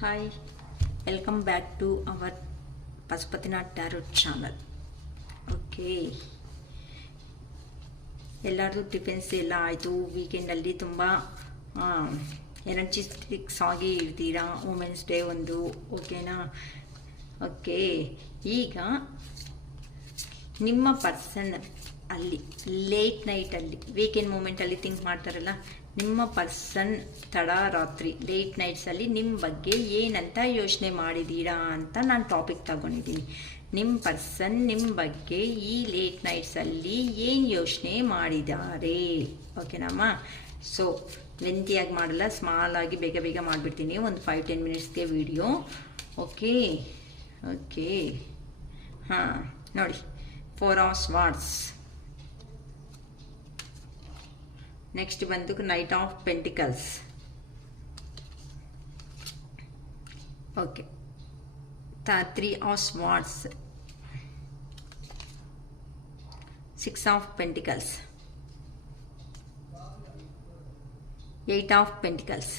Hi, welcome back to our Pashupatinath Tarot channel. Okay, ಎಲ್ಲರದು tiffins ಎಲ್ಲ ಆಯಿತು. ವೀಕೆಂಡಲ್ಲಿ ತುಂಬ ಎನರ್ಜಿಸ್ಟಿಕ್ಸ್ ಆಗಿ ಇರ್ತೀರಾ. ವುಮೆನ್ಸ್ ಡೇ ಒಂದು, ಓಕೆನಾ? ಓಕೆ, ಈಗ ನಿಮ್ಮ ಪರ್ಸನ್ ಅಲ್ಲಿ ಲೇಟ್ ನೈಟಲ್ಲಿ ವೀಕೆಂಡ್ ಮೂಮೆಂಟಲ್ಲಿ ಥಿಂಕ್ ಮಾಡ್ತಾರಲ್ಲ, ನಿಮ್ಮ ಪರ್ಸನ್ ತಡರಾತ್ರಿ ಲೇಟ್ ನೈಟ್ಸಲ್ಲಿ ನಿಮ್ಮ ಬಗ್ಗೆ ಏನಂತ ಯೋಚನೆ ಮಾಡಿದ್ದೀರಾ ಅಂತ ನಾನು ಟಾಪಿಕ್ ತಗೊಂಡಿದ್ದೀನಿ. ನಿಮ್ಮ ಪರ್ಸನ್ ನಿಮ್ಮ ಬಗ್ಗೆ ಈ ಲೇಟ್ ನೈಟ್ಸಲ್ಲಿ ಏನು ಯೋಚನೆ ಮಾಡಿದ್ದಾರೆ, ಓಕೆನಮ್ಮ? ಸೊ ಲೆಂತಿಯಾಗಿ ಮಾಡಲ್ಲ, ಸ್ಮಾಲಾಗಿ ಬೇಗ ಬೇಗ ಮಾಡಿಬಿಡ್ತೀನಿ, ಒಂದು 5-10 ಮಿನಿಟ್ಸ್ಗೆ ವಿಡಿಯೋ. ಓಕೆ ಓಕೆ, ಹಾಂ ನೋಡಿ, 4 ಆಫ್ ಸ್ವಾರ್ಡ್ಸ್. ನೆಕ್ಸ್ಟ್ ಬಂದು knight of pentacles. Okay, 3 of swords, 6 of pentacles, 8 of pentacles,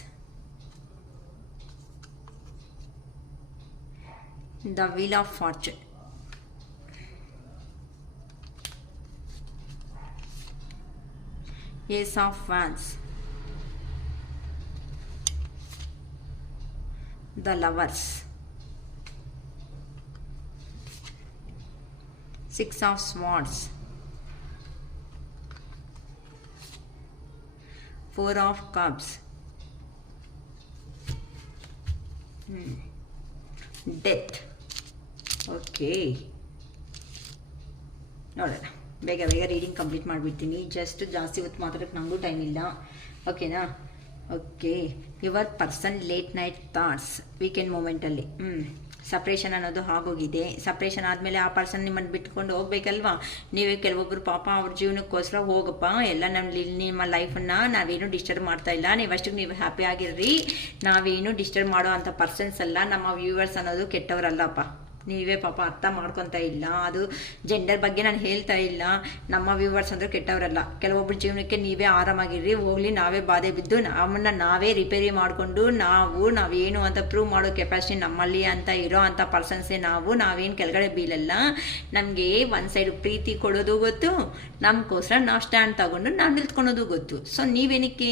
the wheel of fortune, Ace of Wands, the Lovers, 6 of Swords, 4 of Cups, Death. Okay, ನೋಡೋಣ, ಬೇಗ ಬೇಗ reading complete ಮಾಡಿಬಿಡ್ತೀನಿ. Just ಜಾಸ್ತಿ ಹೊತ್ತು ಮಾತಾಡೋಕ್ಕೆ ನನಗೂ time ಇಲ್ಲ, ಓಕೆನಾ? Okay, your person late night thoughts weekend ಮೂಮೆಂಟಲ್ಲಿ ಸಪ್ರೇಷನ್ ಅನ್ನೋದು ಆಗೋಗಿದೆ. ಸಪ್ರೇಷನ್ ಆದಮೇಲೆ ಆ ಪರ್ಸನ್ ನಿಮ್ಮನ್ನು ಬಿಟ್ಕೊಂಡು ಹೋಗ್ಬೇಕಲ್ವಾ? ನೀವೇ ಕೆಲವೊಬ್ಬರು ಪಾಪ ಅವ್ರ ಜೀವನಕ್ಕೋಸ್ಕರ ಹೋಗಪ್ಪ, ಎಲ್ಲ ನಿಮ್ಮ ಲೈಫನ್ನು ನಾವೇನು ಡಿಸ್ಟರ್ಬ್ ಮಾಡ್ತಾ ಇಲ್ಲ, ನೀವಷ್ಟಕ್ಕೆ ನೀವು ಹ್ಯಾಪಿ ಆಗಿರ್ರಿ, ನಾವೇನು ಡಿಸ್ಟರ್ಬ್ ಮಾಡೋ ಅಂಥ ಪರ್ಸನ್ಸ್ ಅಲ್ಲ, ನಮ್ಮ ವ್ಯೂವರ್ಸ್ ಅನ್ನೋದು ಕೆಟ್ಟವರಲ್ಲಪ್ಪ. ನೀವೇ ಪಾಪ ಅರ್ಥ ಮಾಡ್ಕೊತಾ ಇಲ್ಲ. ಅದು ಜೆಂಡರ್ ಬಗ್ಗೆ ನಾನು ಹೇಳ್ತಾ ಇಲ್ಲ, ನಮ್ಮ ವ್ಯೂವರ್ಸ್ ಅಂದ್ರೆ ಕೆಟ್ಟವರಲ್ಲ. ಕೆಲವೊಬ್ಬರ ಜೀವನಕ್ಕೆ ನೀವೇ ಆರಾಮಾಗಿರ್ರಿ, ಹೋಗ್ಲಿ, ನಾವೇ ಬಾಧೆ ಬಿದ್ದು ನಮ್ಮನ್ನ ನಾವೇ ರಿಪೇರಿ ಮಾಡಿಕೊಂಡು ನಾವೇನು ಅಂತ ಪ್ರೂವ್ ಮಾಡೋ ಕೆಪಾಸಿಟಿ ನಮ್ಮಲ್ಲಿ ಅಂತ ಇರೋ ಅಂಥ ಪರ್ಸನ್ಸೇ ನಾವೇನು ಕೆಳಗಡೆ ಬೀಳಲ್ಲ. ನಮಗೆ ಒಂದು ಸೈಡ್ ಪ್ರೀತಿ ಕೊಡೋದು ಗೊತ್ತು, ನಮಗೋಸ್ಕರ ನಾವು ಸ್ಟ್ಯಾಂಡ್ ತಗೊಂಡು ನಾವು ನಿಲ್ತ್ಕೊಳೋದು ಗೊತ್ತು. ಸೊ ನೀವೇನಕ್ಕೆ,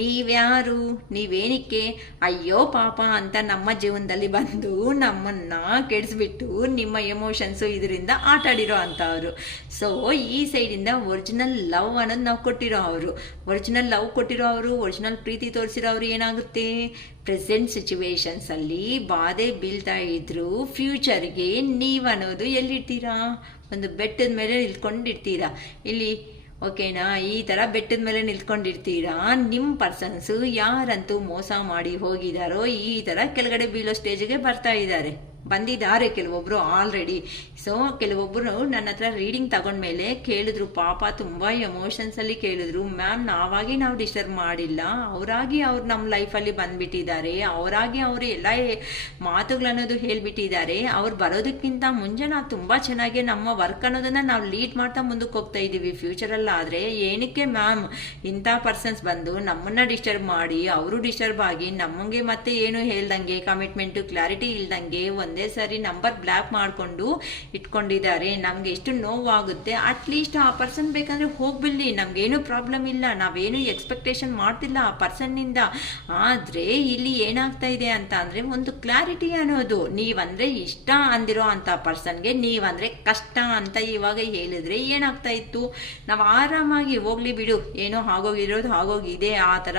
ನೀವ್ಯಾರು, ನೀವೇನಕ್ಕೆ ಅಯ್ಯೋ ಪಾಪ ಅಂತ ನಮ್ಮ ಜೀವನದಲ್ಲಿ ಬಂದು ನಮ್ಮನ್ನು ಕೆಡಿಸ್ಬಿಟ್ಟು ನಿಮ್ಮ ಎಮೋಷನ್ಸು ಇದರಿಂದ ಆಟಾಡಿರೋ ಅಂಥವ್ರು. ಸೊ ಈ ಸೈಡಿಂದ ಒರಿಜಿನಲ್ ಲವ್ ಅನ್ನೋದು ನಾವು ಕೊಟ್ಟಿರೋ ಅವರು, ಒರಿಜಿನಲ್ ಲವ್ ಕೊಟ್ಟಿರೋ ಅವರು, ಒರಿಜಿನಲ್ ಪ್ರೀತಿ ತೋರಿಸಿರೋ ಅವರು ಏನಾಗುತ್ತೆ, ಪ್ರೆಸೆಂಟ್ ಸಿಚುವೇಶನ್ಸಲ್ಲಿ ಬಾಧೆ ಬೀಳ್ತಾ ಇದ್ರು ಫ್ಯೂಚರ್ಗೆ ನೀವನ್ನೋದು ಎಲ್ಲಿರ್ತೀರಾ? ಒಂದು ಬೆಟ್ಟದ ಮೇಲೆ ನಿಲ್ಕೊಂಡಿರ್ತೀರಾ ಇಲ್ಲಿ, ಓಕೆನಾ? ಈ ಥರ ಬೆಟ್ಟದ ಮೇಲೆ ನಿಲ್ತ್ಕೊಂಡಿರ್ತೀರಾ. ನಿಮ್ಮ ಪರ್ಸನ್ಸು ಯಾರಂತೂ ಮೋಸ ಮಾಡಿ ಹೋಗಿದಾರೋ ಈ ಥರ ಕೆಳಗಡೆ ಬೀಳೋ ಸ್ಟೇಜಿಗೆ ಬಂದಿದ್ದಾರೆ ಕೆಲವೊಬ್ಬರು ಆಲ್ರೆಡಿ. ಸೊ ಕೆಲವೊಬ್ಬರು ನನ್ನ ಹತ್ರ ರೀಡಿಂಗ್ ತಗೊಂಡ್ಮೇಲೆ ಕೇಳಿದ್ರು, ಪಾಪ ತುಂಬ ಎಮೋಷನ್ಸಲ್ಲಿ ಕೇಳಿದ್ರು, ಮ್ಯಾಮ್ ನಾವು ಡಿಸ್ಟರ್ಬ್ ಮಾಡಿಲ್ಲ, ಅವರಾಗಿ ಅವ್ರು ನಮ್ಮ ಲೈಫಲ್ಲಿ ಬಂದ್ಬಿಟ್ಟಿದ್ದಾರೆ, ಅವರಾಗಿ ಅವರು ಎಲ್ಲ ಮಾತುಗಳನ್ನೋದು ಹೇಳ್ಬಿಟ್ಟಿದ್ದಾರೆ. ಅವ್ರು ಬರೋದಕ್ಕಿಂತ ಮುಂಚೆ ನಾವು ತುಂಬ ಚೆನ್ನಾಗಿ ನಮ್ಮ ವರ್ಕ್ ಅನ್ನೋದನ್ನು ನಾವು ಲೀಡ್ ಮಾಡ್ತಾ ಮುಂದಕ್ಕೆ ಹೋಗ್ತಾ ಇದ್ದೀವಿ. ಫ್ಯೂಚರಲ್ಲಾದರೆ ಏನಕ್ಕೆ ಮ್ಯಾಮ್ ಇಂಥ ಪರ್ಸನ್ಸ್ ಬಂದು ನಮ್ಮನ್ನು ಡಿಸ್ಟರ್ಬ್ ಮಾಡಿ, ಅವರು ಡಿಸ್ಟರ್ಬ್ ಆಗಿ ನಮಗೆ ಮತ್ತೆ ಏನು ಹೇಳ್ದಂಗೆ, ಕಮಿಟ್ಮೆಂಟು ಕ್ಲಾರಿಟಿ ಇಲ್ದಂಗೆ ಒಂದೇ ಸರಿ ನಂಬರ್ ಬ್ಲಾಕ್ ಮಾಡಿಕೊಂಡು ಇಟ್ಕೊಂಡಿದ್ದಾರೆ. ನಮ್ಗೆ ಎಷ್ಟು ನೋವಾಗುತ್ತೆ. ಅಟ್ಲೀಸ್ಟ್ ಆ ಪರ್ಸನ್ ಬೇಕಂದ್ರೆ ಹೋಗ್ಬಿಡ್ಲಿ, ನಮ್ಗೇನು ಪ್ರಾಬ್ಲಮ್ ಇಲ್ಲ, ನಾವೇನು ಎಕ್ಸ್ಪೆಕ್ಟೇಷನ್ ಮಾಡ್ತಿಲ್ಲ ಆ ಪರ್ಸನ್ನಿಂದ. ಆದರೆ ಇಲ್ಲಿ ಏನಾಗ್ತಾ ಇದೆ ಅಂತ ಅಂದರೆ, ಒಂದು ಕ್ಲಾರಿಟಿ ಅನ್ನೋದು, ನೀವಂದ್ರೆ ಇಷ್ಟ ಅಂದಿರೋ ಅಂಥ ಪರ್ಸನ್ಗೆ ನೀವಂದ್ರೆ ಕಷ್ಟ ಅಂತ ಇವಾಗ ಹೇಳಿದ್ರೆ ಏನಾಗ್ತಾ ಇತ್ತು, ನಾವು ಆರಾಮಾಗಿ ಹೋಗ್ಲಿ ಬಿಡು, ಏನೋ ಆಗೋಗಿದೆ ಆ ಥರ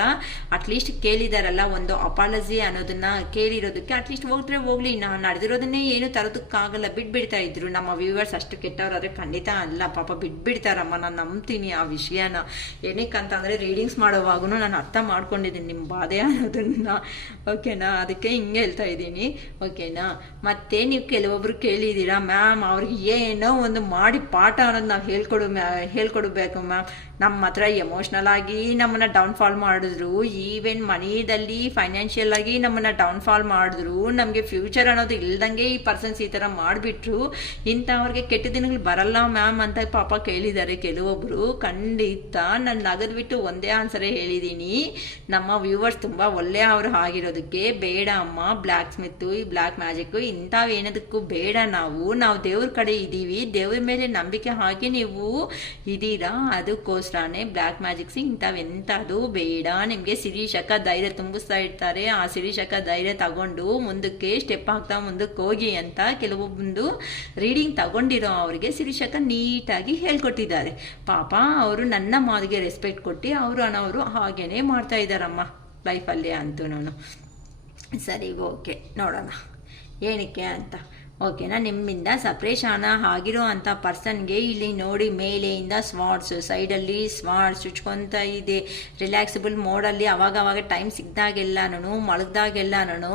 ಅಟ್ಲೀಸ್ಟ್ ಕೇಳಿದಾರಲ್ಲ, ಒಂದು ಅಪಾಲಜಿ ಅನ್ನೋದನ್ನ ಕೇಳಿರೋದಕ್ಕೆ ಅಟ್ಲೀಸ್ಟ್ ಹೋಗ್ಲಿ, ನಾನು ನಡೆದಿರೋದನ್ನೇ ಏನು ತರೋದಕ್ಕಾಗಲ್ಲ, ಬಿಟ್ಬಿಡ್ತಾ ಇದ್ರು. ನಮ್ಮ ವ್ಯೂವರ್ಸ್ ಅಷ್ಟು ಕೆಟ್ಟವರಾದ್ರೆ ಖಂಡಿತ ಅಲ್ಲ, ಪಾಪ ಬಿಟ್ಬಿಡ್ತಾರಮ್ಮ, ನಾನು ನಂಬ್ತೀನಿ ಆ ವಿಷಯನ. ಏನಕ್ಕಂತಂದರೆ ರೀಡಿಂಗ್ಸ್ ಮಾಡೋವಾಗೂ ನಾನು ಅರ್ಥ ಮಾಡ್ಕೊಂಡಿದ್ದೀನಿ ನಿಮ್ಮ ಬಾಧೆ ಅನ್ನೋದನ್ನ, ಓಕೆನಾ? ಅದಕ್ಕೆ ಹಿಂಗೆ ಹೇಳ್ತಾ ಇದ್ದೀನಿ, ಓಕೆನಾ? ಮತ್ತೆ ನೀವು ಕೆಲವೊಬ್ರು ಕೇಳಿದ್ದೀರಾ, ಮ್ಯಾಮ್ ಅವ್ರಿಗೆ ಏನೋ ಒಂದು ಮಾಡಿ ಪಾಠ ಅನ್ನೋದು ನಾವು ಹೇಳ್ಕೊಡ್ಬೇಕು ಮ್ಯಾಮ್, ನಮ್ಮ ಹತ್ರ ಎಮೋಷ್ನಲ್ ಆಗಿ ನಮ್ಮನ್ನು ಡೌನ್ಫಾಲ್ ಮಾಡಿದ್ರು, ಈವನ್ ಮನಿದಲ್ಲಿ ಫೈನಾನ್ಷಿಯಲ್ ಆಗಿ ನಮ್ಮನ್ನು ಡೌನ್ಫಾಲ್ ಮಾಡಿದ್ರು, ನಮಗೆ ಫ್ಯೂಚರ್ ಅನ್ನೋದು ಇಲ್ದಂಗೆ ಈ ಪರ್ಸನ್ಸ್ ಈ ಥರ ಮಾಡಿಬಿಟ್ರು. ಇಂಥವ್ರಿಗೆ ಕೆಟ್ಟ ದಿನಗಳು ಬರಲ್ಲ ಮ್ಯಾಮ್ ಅಂತ ಪಾಪ ಕೇಳಿದ್ದಾರೆ ಕೆಲವೊಬ್ಬರು. ಖಂಡಿತ ನಾನು ನಗದ್ಬಿಟ್ಟು ಒಂದೇ ಆನ್ಸರೇ ಹೇಳಿದ್ದೀನಿ. ನಮ್ಮ ವ್ಯೂವರ್ಸ್ ತುಂಬ ಒಳ್ಳೆ ಅವರು ಆಗಿರೋದಕ್ಕೆ ಬೇಡ ಅಮ್ಮ ಬ್ಲ್ಯಾಕ್ ಸ್ಮಿತ್ತು, ಈ ಬ್ಲ್ಯಾಕ್ ಮ್ಯಾಜಿಕ್ಕು ಇಂಥವೇನದಕ್ಕೂ ಬೇಡ. ನಾವು ದೇವ್ರ ಕಡೆ ಇದ್ದೀವಿ, ದೇವ್ರ ಮೇಲೆ ನಂಬಿಕೆ ಹಾಕಿ ನೀವು ಇದ್ದೀರಾ, ಅದಕ್ಕೋಸ್ಕರನೇ ಬ್ಲ್ಯಾಕ್ ಮ್ಯಾಜಿಕ್ಸ್ ಇಂಥವೆಂಥದ್ದು ಬೇಡ. ನಿಮಗೆ ಶಿರೀಷಕ ಧೈರ್ಯ ತುಂಬಿಸ್ತಾ ಇರ್ತಾರೆ, ಆ ಶಿರೀಷಕ ಧೈರ್ಯ ತಗೊಂಡು ಮುಂದಕ್ಕೆ ಸ್ಟೆಪ್ ಆಗ್ತಾ ಮುಂದಕ್ಕೆ ಹೋಗಿ ಅಂತ ಕೆಲವೊಂದು ರೀಡಿಂಗ್ ತಗೊಂಡಿರೋ ಅವರಿಗೆ ಶಿರೀಷಕ ನೀಟಾಗಿ ಹೇಳ್ಕೊಟ್ಟಿದ್ದಾರೆ. ಪಾಪ ಅವರು ನನ್ನ ಮಾತಿಗೆ ರೆಸ್ಪೆಕ್ಟ್ ಕೊಟ್ಟು ಅವರು ಹಾಗೇನೆ ಮಾಡ್ತಾ ಇದ್ದಾರಮ್ಮ ಲೈಫಲ್ಲಿ ಅಂತೂ. ಸರಿ, ಓಕೆ, ನೋಡೋಣ ಏನಕ್ಕೆ ಅಂತ. ಓಕೆನಾ, ನಿಮ್ಮಿಂದ ಸಪ್ರೇಷನ್ ಆಗಿರೋ ಅಂಥ ಪರ್ಸನ್ಗೆ ಇಲ್ಲಿ ನೋಡಿ ಮೇಲೆಯಿಂದ ಸ್ವಾಟ್ಸ್, ಸೈಡಲ್ಲಿ ಸ್ವಾಟ್ಸ್ ಚುಚ್ಕೊತಾ ಇದೆ. ರಿಲ್ಯಾಕ್ಸಿಬಲ್ ಮೋಡಲ್ಲಿ ಅವಾಗವಾಗ ಟೈಮ್ ಸಿಕ್ಕಿದಾಗೆಲ್ಲನೂ ಮಲಗ್ದಾಗೆಲ್ಲನೂ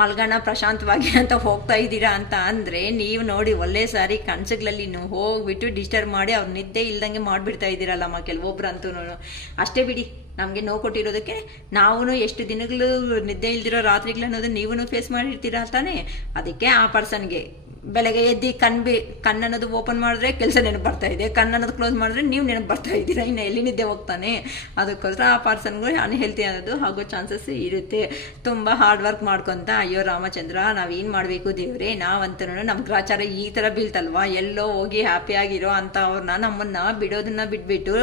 ಮಲ್ಗೋಣ ಪ್ರಶಾಂತವಾಗಿ ಅಂತ ಹೋಗ್ತಾ ಇದ್ದೀರಾ ಅಂತ ಅಂದರೆ ನೀವು ನೋಡಿ ಒಳ್ಳೆ ಸಾರಿ ಕನಸುಗಳಲ್ಲಿ ನೀವು ಹೋಗ್ಬಿಟ್ಟು ಡಿಸ್ಟರ್ಬ್ ಮಾಡಿ ಅವ್ರು ನಿದ್ದೆ ಇಲ್ದಂಗೆ ಮಾಡಿಬಿಡ್ತಾ ಇದ್ದೀರಲ್ಲಮ್ಮ ಕೆಲವೊಬ್ರು ಅಂತೂ. ಅಷ್ಟೇ ಬಿಡಿ, ನಮಗೆ ನೋವು ಕೊಟ್ಟಿರೋದಕ್ಕೆ ನಾವು ಎಷ್ಟು ದಿನಗಳು ನಿದ್ದೆ ಇಲ್ದಿರೋ ರಾತ್ರಿಗಳು ಅನ್ನೋದು ನೀವು ಫೇಸ್ ಮಾಡಿರ್ತೀರಾ ತಾನೇ. ಅದಕ್ಕೆ ಆ ಪರ್ಸನ್ಗೆ ಬೆಳಗ್ಗೆ ಎದ್ದು ಕಣ್ಣನ್ನೋದು ಓಪನ್ ಮಾಡಿದ್ರೆ ಕೆಲಸ ನೆನಪು ಬರ್ತಾ ಇದೆ, ಕಣ್ಣನ್ನೋದು ಕ್ಲೋಸ್ ಮಾಡಿದ್ರೆ ನೀವು ನೆನಪು ಬರ್ತಾ ಇದ್ದೀರಾ, ಇನ್ನು ಎಲ್ಲಿ ನಿದ್ದೆ ಹೋಗ್ತಾನೆ. ಅದಕ್ಕೋಸ್ಕರ ಆ ಪರ್ಸನ್ಗಳು ಅನ್ಹೆಲ್ತಿ ಅನ್ನೋದು ಆಗೋ ಚಾನ್ಸಸ್ ಇರುತ್ತೆ. ತುಂಬ ಹಾರ್ಡ್ ವರ್ಕ್ ಮಾಡ್ಕೊತ ಅಯ್ಯೋ ರಾಮಚಂದ್ರ ನಾವೇನು ಮಾಡಬೇಕು ದೇವ್ರೆ, ನಾವಂತೂ ನಮ್ಮ ಗ್ರಾಚಾರ ಈ ಥರ ಬೀಳ್ತಲ್ವಾ, ಎಲ್ಲೋ ಹೋಗಿ ಹ್ಯಾಪಿಯಾಗಿರೋ ಅಂತ ಅವ್ರನ್ನ ನಮ್ಮನ್ನು ಬಿಡೋದನ್ನ ಬಿಟ್ಬಿಟ್ಟು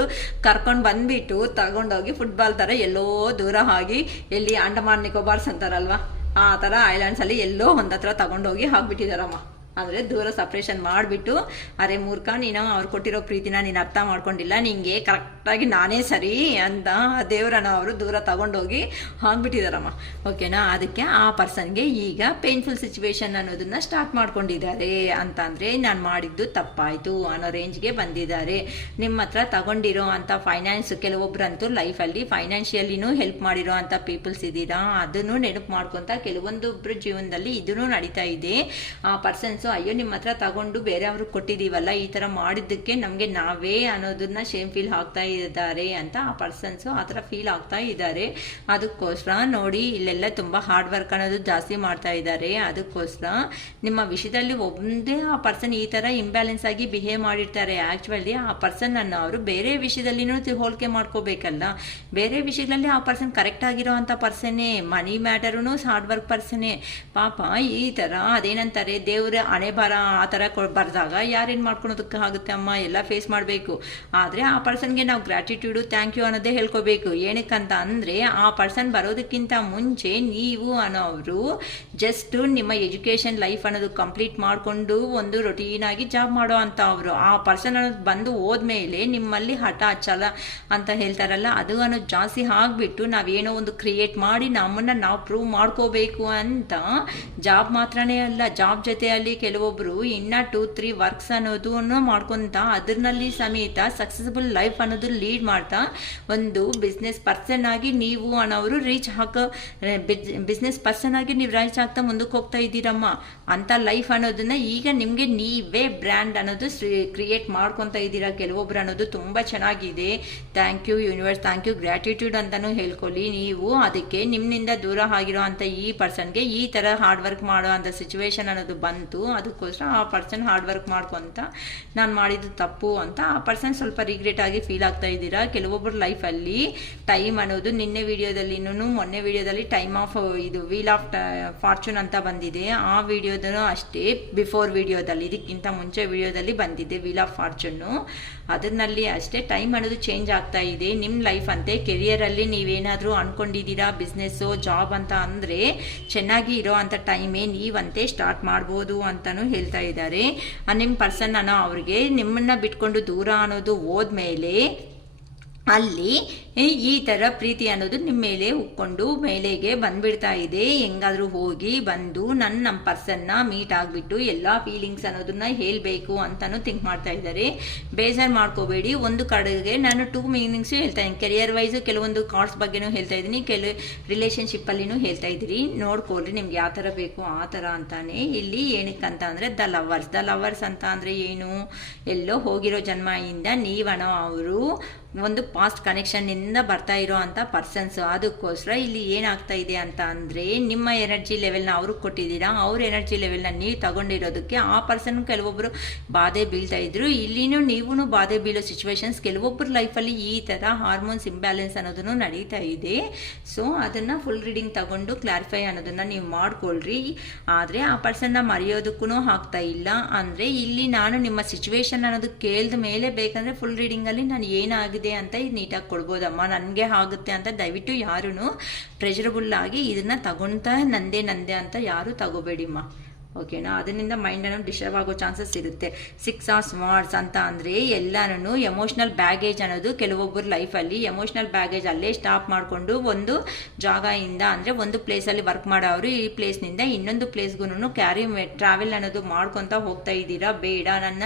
ಕರ್ಕೊಂಡು ಬಂದುಬಿಟ್ಟು ತಗೊಂಡೋಗಿ ಫುಟ್ಬಾಲ್ ಥರ ಎಲ್ಲೋ ದೂರ ಆಗಿ ಎಲ್ಲಿ ಅಂಡಮಾನ್ ನಿಕೋಬಾರ್ಸ್ ಅಂತಾರಲ್ವ ಆ ಥರ ಐಲ್ಯಾಂಡ್ಸಲ್ಲಿ ಎಲ್ಲೋ ಒಂದತ್ರ ತಗೊಂಡೋಗಿ ಹಾಕ್ಬಿಟ್ಟಿದಾರಮ್ಮ. ಆದರೆ ದೂರ ಸಪ್ರೇಷನ್ ಮಾಡಿಬಿಟ್ಟು ಅರೆ ಮೂರ್ಖ ನೀನು ಅವ್ರು ಕೊಟ್ಟಿರೋ ಪ್ರೀತಿನ ನೀನು ಅರ್ಥ ಮಾಡ್ಕೊಂಡಿಲ್ಲ, ನಿಂಗೆ ಕರೆಕ್ಟಾಗಿ ನಾನೇ ಸರಿ ಅಂತ ದೇವರನ್ನ ಅವರು ದೂರ ತಗೊಂಡೋಗಿ ಹಾಕ್ಬಿಟ್ಟಿದಾರಮ್ಮ. ಓಕೆನಾ, ಅದಕ್ಕೆ ಆ ಪರ್ಸನ್ಗೆ ಈಗ ಪೇನ್ಫುಲ್ ಸಿಚುವೇಶನ್ ಅನ್ನೋದನ್ನ ಸ್ಟಾರ್ಟ್ ಮಾಡ್ಕೊಂಡಿದ್ದಾರೆ ಅಂತ ಅಂದರೆ ನಾನು ಮಾಡಿದ್ದು ತಪ್ಪಾಯಿತು ಅನ್ನೋ ರೇಂಜ್ಗೆ ಬಂದಿದ್ದಾರೆ. ನಿಮ್ಮ ಹತ್ರ ತಗೊಂಡಿರೋ ಅಂಥ ಫೈನಾನ್ಸ್ ಕೆಲವೊಬ್ಬರಂತೂ ಲೈಫಲ್ಲಿ ಫೈನಾನ್ಷಿಯಲಿನೂ ಹೆಲ್ಪ್ ಮಾಡಿರೋ ಅಂಥ ಪೀಪಲ್ಸ್ ಇದ್ದೀರಾ, ಅದನ್ನು ನೆನಪು ಮಾಡ್ಕೊತ ಕೆಲವೊಂದೊಬ್ಬರು ಜೀವನದಲ್ಲಿ ಇದೂ ನಡೀತಾ ಇದೆ. ಆ ಪರ್ಸನ್ಸು ಅಯ್ಯೋ ನಿಮ್ಮ ಹತ್ರ ತಗೊಂಡು ಬೇರೆಯವ್ರಿಗೆ ಕೊಟ್ಟಿದ್ದೀವಲ್ಲ, ಈ ಥರ ಮಾಡಿದ್ದಕ್ಕೆ ನಮಗೆ ನಾವೇ ಅನ್ನೋದನ್ನ ಶೇಮ್ ಫೀಲ್ ಆಗ್ತಾ ಇದ್ದಾರೆ ಅಂತ ಆ ಪರ್ಸನ್ಸು ಆ ಥರ ಫೀಲ್ ಆಗ್ತಾ ಇದ್ದಾರೆ. ಅದಕ್ಕೋಸ್ಕರ ನೋಡಿ ಇಲ್ಲೆಲ್ಲ ತುಂಬ ಹಾರ್ಡ್ ವರ್ಕ್ ಅನ್ನೋದು ಜಾಸ್ತಿ ಮಾಡ್ತಾ ಇದ್ದಾರೆ. ಅದಕ್ಕೋಸ್ಕರ ನಿಮ್ಮ ವಿಷಯದಲ್ಲಿ ಒಂದೇ ಆ ಪರ್ಸನ್ ಈ ಥರ ಇಂಬ್ಯಾಲೆನ್ಸ್ ಆಗಿ ಬಿಹೇವ್ ಮಾಡಿರ್ತಾರೆ. ಆ್ಯಕ್ಚುಲಿ ಆ ಪರ್ಸನನ್ನು ಅವರು ಬೇರೆ ವಿಷಯದಲ್ಲಿನೂ ಹೋಲಿಕೆ ಮಾಡ್ಕೋಬೇಕಲ್ಲ, ಬೇರೆ ವಿಷಯಗಳಲ್ಲಿ ಆ ಪರ್ಸನ್ ಕರೆಕ್ಟ್ ಆಗಿರೋ ಅಂಥ ಪರ್ಸನ್ನೇ, ಮನಿ ಮ್ಯಾಟರೂ ಹಾರ್ಡ್ ವರ್ಕ್ ಪರ್ಸನ್ನೇ. ಪಾಪ ಈ ಥರ ಅದೇನಂತಾರೆ ದೇವ್ರ ಹಣೆ ಬರ ಆ ಥರ ಬರ್ದಾಗ ಯಾರೇನು ಮಾಡ್ಕೊಳೋದಕ್ಕೆ ಆಗುತ್ತೆ ಅಮ್ಮ, ಎಲ್ಲ ಫೇಸ್ ಮಾಡಬೇಕು. ಆದರೆ ಆ ಪರ್ಸನ್ಗೆ ನಾವು ಗ್ರ್ಯಾಟಿಟ್ಯೂಡು ಥ್ಯಾಂಕ್ ಯು ಅನ್ನೋದೇ ಹೇಳ್ಕೋಬೇಕು. ಏನಕ್ಕಂತ ಅಂದರೆ ಆ ಪರ್ಸನ್ ಬರೋದಕ್ಕಿಂತ ಮುಂಚೆ ನೀವು ಅನ್ನೋರು ಜಸ್ಟ್ ನಿಮ್ಮ ಎಜುಕೇಷನ್ ಲೈಫ್ ಅನ್ನೋದು ಕಂಪ್ಲೀಟ್ ಮಾಡಿಕೊಂಡು ಒಂದು ರೊಟೀನಾಗಿ ಜಾಬ್ ಮಾಡೋ ಅಂತ ಅವರು. ಆ ಪರ್ಸನ್ ಅನ್ನೋದು ಬಂದು ಹೋದ್ಮೇಲೆ ನಿಮ್ಮಲ್ಲಿ ಹಠ ಛಲ ಅಂತ ಹೇಳ್ತಾರಲ್ಲ, ಅದು ಅನ್ನೋದು ಜಾಸ್ತಿ ಆಗಿಬಿಟ್ಟು ನಾವೇನೋ ಒಂದು ಕ್ರಿಯೇಟ್ ಮಾಡಿ ನಮ್ಮನ್ನು ನಾವು ಪ್ರೂವ್ ಮಾಡ್ಕೋಬೇಕು ಅಂತ ಜಾಬ್ ಮಾತ್ರನೇ ಅಲ್ಲ, ಜಾಬ್ ಜೊತೆಯಲ್ಲಿ ಕೆಲವೊಬ್ರು ಇನ್ನ 2-3 ವರ್ಕ್ಸ್ ಅನ್ನೋದನ್ನು ಮಾಡ್ಕೊಂತ ಅದರಲ್ಲಿ ಸಮೇತ ಸಕ್ಸಸ್ಫುಲ್ ಲೈಫ್ ಅನ್ನೋದು ಲೀಡ್ ಮಾಡ್ತಾ ಒಂದು ಬಿಸ್ನೆಸ್ ಪರ್ಸನ್ ಆಗಿ ನೀವು ಅನ್ನೋರು ಬಿಸ್ನೆಸ್ ಪರ್ಸನ್ ಆಗಿ ನೀವು ರೀಚ್ ಆಗ್ತಾ ಮುಂದಕ್ಕೆ ಹೋಗ್ತಾ ಇದ್ದೀರಮ್ಮ. ಅಂತ ಲೈಫ್ ಅನ್ನೋದನ್ನ ಈಗ ನಿಮಗೆ ನೀವೇ ಬ್ರ್ಯಾಂಡ್ ಅನ್ನೋದು ಕ್ರಿಯೇಟ್ ಮಾಡ್ಕೊತ ಇದ್ದೀರಾ ಕೆಲವೊಬ್ರು ಅನ್ನೋದು ತುಂಬ ಚೆನ್ನಾಗಿದೆ. Thank you universe, thank you gratitude ಅಂತಾನು ಹೇಳ್ಕೊಳ್ಳಿ ನೀವು. ಅದಕ್ಕೆ ನಿಮ್ಮಿಂದ ದೂರ ಆಗಿರೋ ಅಂತ ಈ ಪರ್ಸನ್ಗೆ ಈ ಥರ ಹಾರ್ಡ್ ವರ್ಕ್ ಮಾಡೋ ಅಂಥ ಸಿಚುವೇಶನ್ ಅನ್ನೋದು ಬಂತು. ಅದಕ್ಕೋಸ್ಕರ ಆ ಪರ್ಸನ್ ಹಾರ್ಡ್ ವರ್ಕ್ ಮಾಡ್ಕೊತ ನಾನು ಮಾಡಿದ್ದು ತಪ್ಪು ಅಂತ ಆ ಪರ್ಸನ್ ಸ್ವಲ್ಪ ರಿಗ್ರೆಟ್ ಆಗಿ ಫೀಲ್ ಆಗ್ತಾ ಇದ್ದೀರಾ. ಕೆಲವೊಬ್ಬರು ಲೈಫಲ್ಲಿ ಟೈಮ್ ಅನ್ನೋದು ನಿನ್ನೆ ವಿಡಿಯೋದಲ್ಲಿನೂ ಮೊನ್ನೆ ವಿಡಿಯೋದಲ್ಲಿ ಟೈಮ್ ಆಫ್ ಇದು ವೀಲ್ ಆಫ್ ಫಾರ್ಚೂನ್ ಅಂತ ಬಂದಿದೆ. ಆ ವಿಡಿಯೋದೂ ಅಷ್ಟೇ ಬಿಫೋರ್ ವಿಡಿಯೋದಲ್ಲಿ, ಇದಕ್ಕಿಂತ ಮುಂಚೆ ವಿಡಿಯೋದಲ್ಲಿ ಬಂದಿದೆ ವೀಲ್ ಆಫ್ ಫಾರ್ಚೂನು. ಅದರಲ್ಲಿ ಅಷ್ಟೇ ಟೈಮ್ ಅನ್ನೋದು ಚೇಂಜ್ ಆಗ್ತಾ ಇದೆ ನಿಮ್ಮ ಲೈಫ್ ಅಂತೆ. ಕೆರಿಯರಲ್ಲಿ ನೀವೇನಾದರೂ ಅಂದ್ಕೊಂಡಿದ್ದೀರಾ ಬಿಸ್ನೆಸ್ಸು ಜಾಬ್ ಅಂತ ಅಂದರೆ ಚೆನ್ನಾಗಿ ಇರೋ ಅಂಥ ಟೈಮೇ ನೀವಂತೆ ಸ್ಟಾರ್ಟ್ ಮಾಡ್ಬೋದು ಅಂತಲೂ ಹೇಳ್ತಾ ಇದ್ದಾರೆ. ನಿಮ್ಮ ಪರ್ಸನ್ ಅನ್ನೋ ಅವ್ರಿಗೆ ನಿಮ್ಮನ್ನು ಬಿಟ್ಕೊಂಡು ದೂರ ಅನ್ನೋದು ಹೋದ್ಮೇಲೆ ಅಲ್ಲಿ ಈ ಥರ ಪ್ರೀತಿ ಅನ್ನೋದು ನಿಮ್ಮ ಮೇಲೆ ಉಕ್ಕೊಂಡು ಮೇಲೆಗೆ ಬಂದ್ಬಿಡ್ತಾ ಇದೆ. ಹೆಂಗಾದ್ರೂ ಹೋಗಿ ಬಂದು ನಮ್ಮ ಪರ್ಸನ್ನ ಮೀಟ್ ಆಗಿಬಿಟ್ಟು ಎಲ್ಲ ಫೀಲಿಂಗ್ಸ್ ಅನ್ನೋದನ್ನ ಹೇಳಬೇಕು ಅಂತಾನು ಥಿಂಕ್ ಮಾಡ್ತಾ ಇದ್ದಾರೆ. ಬೇಜಾರು ಮಾಡ್ಕೋಬೇಡಿ. ಒಂದು ಕಡೆಗೆ ನಾನು 2 ಮೀನಿಂಗ್ಸು ಹೇಳ್ತಾ ಇದ್ದೀನಿ. ಕೆರಿಯರ್ ವೈಸ್ ಕೆಲವೊಂದು ಕಾರ್ಡ್ಸ್ ಬಗ್ಗೆನೂ ಹೇಳ್ತಾ ಇದ್ದೀನಿ, ಕೆಲವು ರಿಲೇಷನ್ಶಿಪ್ಪಲ್ಲಿನೂ ಹೇಳ್ತಾ ಇದ್ದೀರಿ. ನೋಡ್ಕೊಳ್ರಿ ನಿಮ್ಗೆ ಯಾವ ಥರ ಬೇಕು ಆ ಥರ ಅಂತಾನೆ. ಇಲ್ಲಿ ಏನಕ್ಕೆ ಅಂತ ಅಂದರೆ ದ ಲವರ್ಸ್ ಅಂತ ಅಂದರೆ ಏನು, ಎಲ್ಲೋ ಹೋಗಿರೋ ಜನ್ಮದಿಂದ ನೀವನೋ ಅವರು ಒಂದು ಪಾಸ್ಟ್ ಕನೆಕ್ಷನ್ನಿಂದ ಬರ್ತಾ ಇರೋ ಅಂಥ ಪರ್ಸನ್ಸ್. ಅದಕ್ಕೋಸ್ಕರ ಇಲ್ಲಿ ಏನಾಗ್ತಾ ಇದೆ ಅಂತ ಅಂದರೆ ನಿಮ್ಮ ಎನರ್ಜಿ ಲೆವೆಲ್ನ ಅವ್ರಿಗೆ ಕೊಟ್ಟಿದ್ದೀರಾ, ಅವ್ರ ಎನರ್ಜಿ ಲೆವೆಲ್ನ ನೀವು ತಗೊಂಡಿರೋದಕ್ಕೆ ಆ ಪರ್ಸನ್ ಕೆಲವೊಬ್ಬರು ಬಾಧೆ ಬೀಳ್ತಾ ಇದ್ರು. ಇಲ್ಲಿನೂ ನೀವು ಬಾಧೆ ಬೀಳೋ ಸಿಚುವೇಶನ್ಸ್ ಕೆಲವೊಬ್ಬರು ಲೈಫಲ್ಲಿ ಈ ಥರ ಹಾರ್ಮೋನ್ಸ್ ಇಂಬ್ಯಾಲೆನ್ಸ್ ಅನ್ನೋದನ್ನು ನಡೀತಾ ಇದೆ. ಸೊ ಅದನ್ನು ಫುಲ್ ರೀಡಿಂಗ್ ತಗೊಂಡು ಕ್ಲಾರಿಫೈ ಅನ್ನೋದನ್ನು ನೀವು ಮಾಡ್ಕೊಳ್ರಿ. ಆದರೆ ಆ ಪರ್ಸನ್ನ ಮರೆಯೋದಕ್ಕೂ ಆಗ್ತಾ ಇಲ್ಲ. ಅಂದರೆ ಇಲ್ಲಿ ನಾನು ನಿಮ್ಮ ಸಿಚುವೇಶನ್ ಅನ್ನೋದು ಕೇಳಿದ ಮೇಲೆ ಬೇಕಂದರೆ ಫುಲ್ ರೀಡಿಂಗಲ್ಲಿ ನಾನು ಏನಾಗಿದೆ ಅಂತ ನೀಟಾಗಿ ಕೊಡ್ಬೋದಮ್ಮ, ನನಗೆ ಆಗುತ್ತೆ ಅಂತ ದಯವಿಟ್ಟು ಯಾರೂ ಪ್ರೆಷರಬುಲ್ ಆಗಿ ಇದನ್ನ ತಗೊಳ್ತಾ ನಂದೇ ಅಂತ ಯಾರು ತಗೋಬೇಡಿಮ್ಮ. ಓಕೆನಾ? ಅದರಿಂದ ಮೈಂಡನ್ನು ಡಿಸ್ಟರ್ಬ್ ಆಗೋ ಚಾನ್ಸಸ್ ಇರುತ್ತೆ. 6 ಆಫ್ ಸ್ವಾರ್ಡ್ಸ್ ಅಂತ ಅಂದರೆ ಎಲ್ಲನೂ ಎಮೋಷ್ನಲ್ ಬ್ಯಾಗೇಜ್ ಅನ್ನೋದು ಕೆಲವೊಬ್ಬರು ಲೈಫಲ್ಲಿ ಎಮೋಷ್ನಲ್ ಬ್ಯಾಗೇಜ್ ಅಲ್ಲೇ ಸ್ಟಾಪ್ ಮಾಡಿಕೊಂಡು ಒಂದು ಜಾಗದಿಂದ ಅಂದರೆ ಒಂದು ಪ್ಲೇಸಲ್ಲಿ ವರ್ಕ್ ಮಾಡೋರು ಈ ಪ್ಲೇಸ್ನಿಂದ ಇನ್ನೊಂದು ಪ್ಲೇಸ್ಗೂ ಟ್ರಾವೆಲ್ ಅನ್ನೋದು ಮಾಡ್ಕೊತ ಹೋಗ್ತಾ ಇದ್ದೀರಾ. ಬೇಡ, ನನ್ನ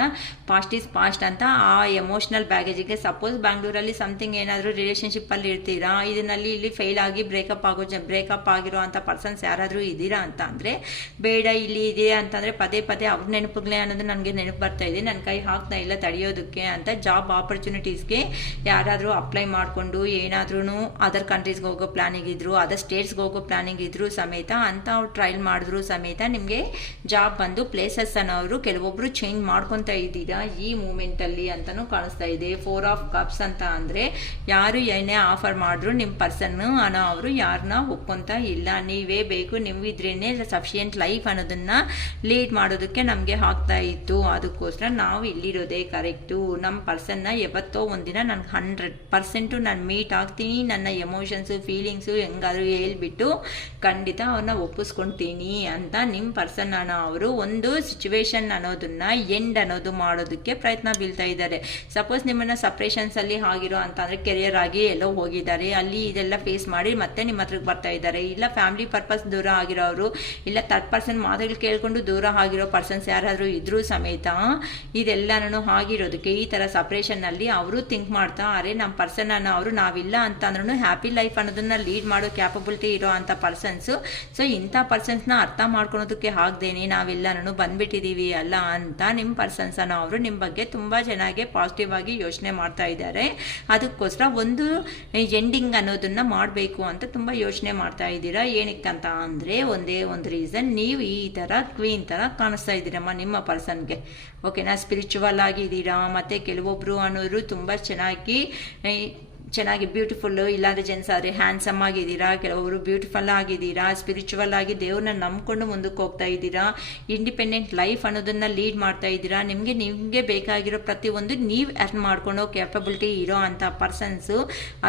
ಪಾಸ್ಟ್ ಈಸ್ ಪಾಸ್ಟ್ ಅಂತ ಆ ಎಮೋಷ್ನಲ್ ಬ್ಯಾಗೇಜಿಗೆ ಸಪೋಸ್ ಬ್ಯಾಂಗ್ಳೂರಲ್ಲಿ ಸಮಥಿಂಗ್ ಏನಾದರೂ ರಿಲೇಷನ್ಶಿಪ್ಪಲ್ಲಿ ಇರ್ತೀರಾ, ಇದರಲ್ಲಿ ಇಲ್ಲಿ ಫೇಲ್ ಆಗಿ ಬ್ರೇಕಪ್ ಆಗಿರೋ ಅಂಥ ಪರ್ಸನ್ಸ್ ಯಾರಾದರೂ ಇದ್ದೀರಾ ಅಂತ ಅಂದರೆ ಬೇಡ, ಇಲ್ಲಿ ಇದೆ ಅಂತಂದರೆ ಪದೇ ಅವ್ರ ನೆನಪುಗಳೇ ಅನ್ನೋದು ನನಗೆ ನೆನಪು ಬರ್ತಾ ಇದೆ, ನನ್ನ ಕೈ ಹಾಕ್ತಾ ಇಲ್ಲ ತಡೆಯೋದಕ್ಕೆ ಅಂತ ಜಾಬ್ ಆಪರ್ಚುನಿಟೀಸ್ಗೆ ಯಾರಾದರೂ ಅಪ್ಲೈ ಮಾಡಿಕೊಂಡು ಏನಾದ್ರೂ ಅದರ್ ಕಂಟ್ರೀಸ್ಗೆ ಹೋಗೋ ಪ್ಲಾನಿಂಗ್ ಇದ್ರು, ಅದರ್ ಸ್ಟೇಟ್ಸ್ಗೆ ಹೋಗೋ ಪ್ಲಾನಿಂಗ್ ಇದ್ರು ಸಮೇತ ಅಂತ ಅವ್ರು ಟ್ರಯಲ್ ಮಾಡಿದ್ರು ಸಮೇತ ನಿಮಗೆ ಜಾಬ್ ಬಂದು ಪ್ಲೇಸಸ್ ಅನ್ನೋರು ಕೆಲವೊಬ್ಬರು ಚೇಂಜ್ ಮಾಡ್ಕೊತಾ ಇದ್ದೀರಾ ಈ ಮೂಮೆಂಟಲ್ಲಿ ಅಂತಲೂ ಕಾಣಿಸ್ತಾ ಇದೆ. 4 ಆಫ್ ಕಪ್ಸ್ ಅಂತ ಅಂದರೆ ಯಾರು ಏನೇ ಆಫರ್ ಮಾಡಿದ್ರು ನಿಮ್ಮ ಪರ್ಸನ್ನು ಅನ್ನೋ ಅವರು ಯಾರನ್ನ ಒಪ್ಕೊತಾ ಇಲ್ಲ. ನೀವೇ ಬೇಕು, ನಿಮ್ಮಿದ್ರೇನೆ ಸಫಿಷಿಯೆಂಟ್ ಲೈಫ್ ಅನ್ನೋದನ್ನ ಲೀಡ್ ಮಾಡೋದಕ್ಕೆ ನಮಗೆ ಆಗ್ತಾ ಇತ್ತು. ಅದಕ್ಕೋಸ್ಕರ ನಾವು ಇಲ್ಲಿರೋದೇ ಕರೆಕ್ಟು. ನಮ್ಮ ಪರ್ಸನ್ನ ಯಾವತ್ತೋ ಒಂದಿನ ನನಗೆ 100% ನಾನು ಮೀಟ್ ಆಗ್ತೀನಿ, ನನ್ನ ಎಮೋಷನ್ಸು ಫೀಲಿಂಗ್ಸು ಹೆಂಗಾದ್ರೂ ಹೇಳ್ಬಿಟ್ಟು ಖಂಡಿತ ಅವ್ರನ್ನ ಒಪ್ಪಿಸ್ಕೊಳ್ತೀನಿ ಅಂತ ನಿಮ್ಮ ಪರ್ಸನ್ ಅವರು ಒಂದು ಸಿಚುವೇಶನ್ ಅನ್ನೋದನ್ನ ಎಂಡ್ ಅನ್ನೋದು ಮಾಡೋದಕ್ಕೆ ಪ್ರಯತ್ನ ಬೀಳ್ತಾ ಇದ್ದಾರೆ. ಸಪೋಸ್ ನಿಮ್ಮನ್ನ ಸಪ್ರೇಷನ್ಸಲ್ಲಿ ಆಗಿರೋ ಅಂತ ಅಂದರೆ ಕೆರಿಯರ್ ಆಗಿ ಎಲ್ಲೋ ಹೋಗಿದ್ದಾರೆ, ಅಲ್ಲಿ ಇದೆಲ್ಲ ಫೇಸ್ ಮಾಡಿ ಮತ್ತೆ ನಿಮ್ಮ ಹತ್ರಕ್ಕೆ ಬರ್ತಾ ಇದ್ದಾರೆ. ಇಲ್ಲ ಫ್ಯಾಮಿಲಿ ಪರ್ಪಸ್ ದೂರ ಆಗಿರೋರು, ಇಲ್ಲ ಥರ್ಡ್ ಪರ್ಸನ್ ಮಾತುಗಳು ಕೇಳ್ಕೊಂಡು ದೂರ ಆಗಿರೋ ಪರ್ಸನ್ಸ್ ಯಾರಾದರೂ ಇದ್ರೂ ಸಮೇತ ಇದೆಲ್ಲನೂ ಆಗಿರೋದಕ್ಕೆ ಈ ಥರ ಸಪ್ರೇಷನ್ನಲ್ಲಿ ಅವರು ಥಿಂಕ್ ಮಾಡ್ತಾ ಅರೆ ನಮ್ಮ ಪರ್ಸನ್ ಅವರು ನಾವಿಲ್ಲ ಅಂತಂದ್ರೂ ಹ್ಯಾಪಿ ಲೈಫ್ ಅನ್ನೋದನ್ನ ಲೀಡ್ ಮಾಡೋ ಕ್ಯಾಪಬಿಲಿಟಿ ಇರೋ ಅಂಥ ಪರ್ಸನ್ಸು. ಸೊ ಇಂಥ ಪರ್ಸನ್ಸ್ನ ಅರ್ಥ ಮಾಡ್ಕೊಳೋದಕ್ಕೆ ಆಗದೇನೆ ನಾವೆಲ್ಲನೂ ಬಂದ್ಬಿಟ್ಟಿದ್ದೀವಿ ಅಲ್ಲ ಅಂತ ನಿಮ್ಮ ಪರ್ಸನ್ಸ್ ಅವರು ನಿಮ್ಮ ಬಗ್ಗೆ ತುಂಬ ಚೆನ್ನಾಗಿ ಪಾಸಿಟಿವ್ ಆಗಿ ಯೋಚನೆ ಮಾಡ್ತಾ ಇದ್ದಾರೆ. ಅದಕ್ಕೋಸ್ಕರ ಒಂದು ಎಂಡಿಂಗ್ ಅನ್ನೋದನ್ನ ಮಾಡಬೇಕು ಅಂತ ತುಂಬ ಯೋಚನೆ ಮಾಡ್ತಾ ಇದ್ದೀರಾ. ಏನಕ್ಕಂತ ಅಂದರೆ ಒಂದೇ ಒಂದು ರೀಸನ್, ನೀವು ಈ ಥರ ಕ್ವೀನ್ ಥರ ಕಾಣಿಸ್ತಾ ಇದ್ದೀರಮ್ಮ ನಿಮ್ಮ ಪರ್ಸನ್ಗೆ. ಓಕೆನಾ? ಸ್ಪಿರಿಚುವಲ್ ಆಗಿದ್ದೀರಾ. ಮತ್ತು ಕೆಲವೊಬ್ಬರು ಅನ್ನೋರು ತುಂಬ ಚೆನ್ನಾಗಿ ಬ್ಯೂಟಿಫುಲ್ಲು, ಇಲ್ಲಾಂದರೆ ಜೆಂಟ್ಸ್ ಆದರೆ ಹ್ಯಾಂಡ್ಸಮ್ ಆಗಿದ್ದೀರಾ, ಕೆಲವೊಬ್ಬರು ಬ್ಯೂಟಿಫುಲ್ ಆಗಿದ್ದೀರಾ, ಸ್ಪಿರಿಚುವಲ್ ಆಗಿ ದೇವ್ರನ್ನ ನಂಬ್ಕೊಂಡು ಮುಂದಕ್ಕೆ ಹೋಗ್ತಾ ಇದ್ದೀರಾ, ಇಂಡಿಪೆಂಡೆಂಟ್ ಲೈಫ್ ಅನ್ನೋದನ್ನು ಲೀಡ್ ಮಾಡ್ತಾ ಇದ್ದೀರಾ. ನಿಮಗೆ ಬೇಕಾಗಿರೋ ಪ್ರತಿಯೊಂದು ನೀವು ಅರ್ನ್ ಮಾಡ್ಕೊಳ್ಳೋ ಕ್ಯಾಪಬಿಲಿಟಿ ಇರೋ ಅಂಥ ಪರ್ಸನ್ಸು.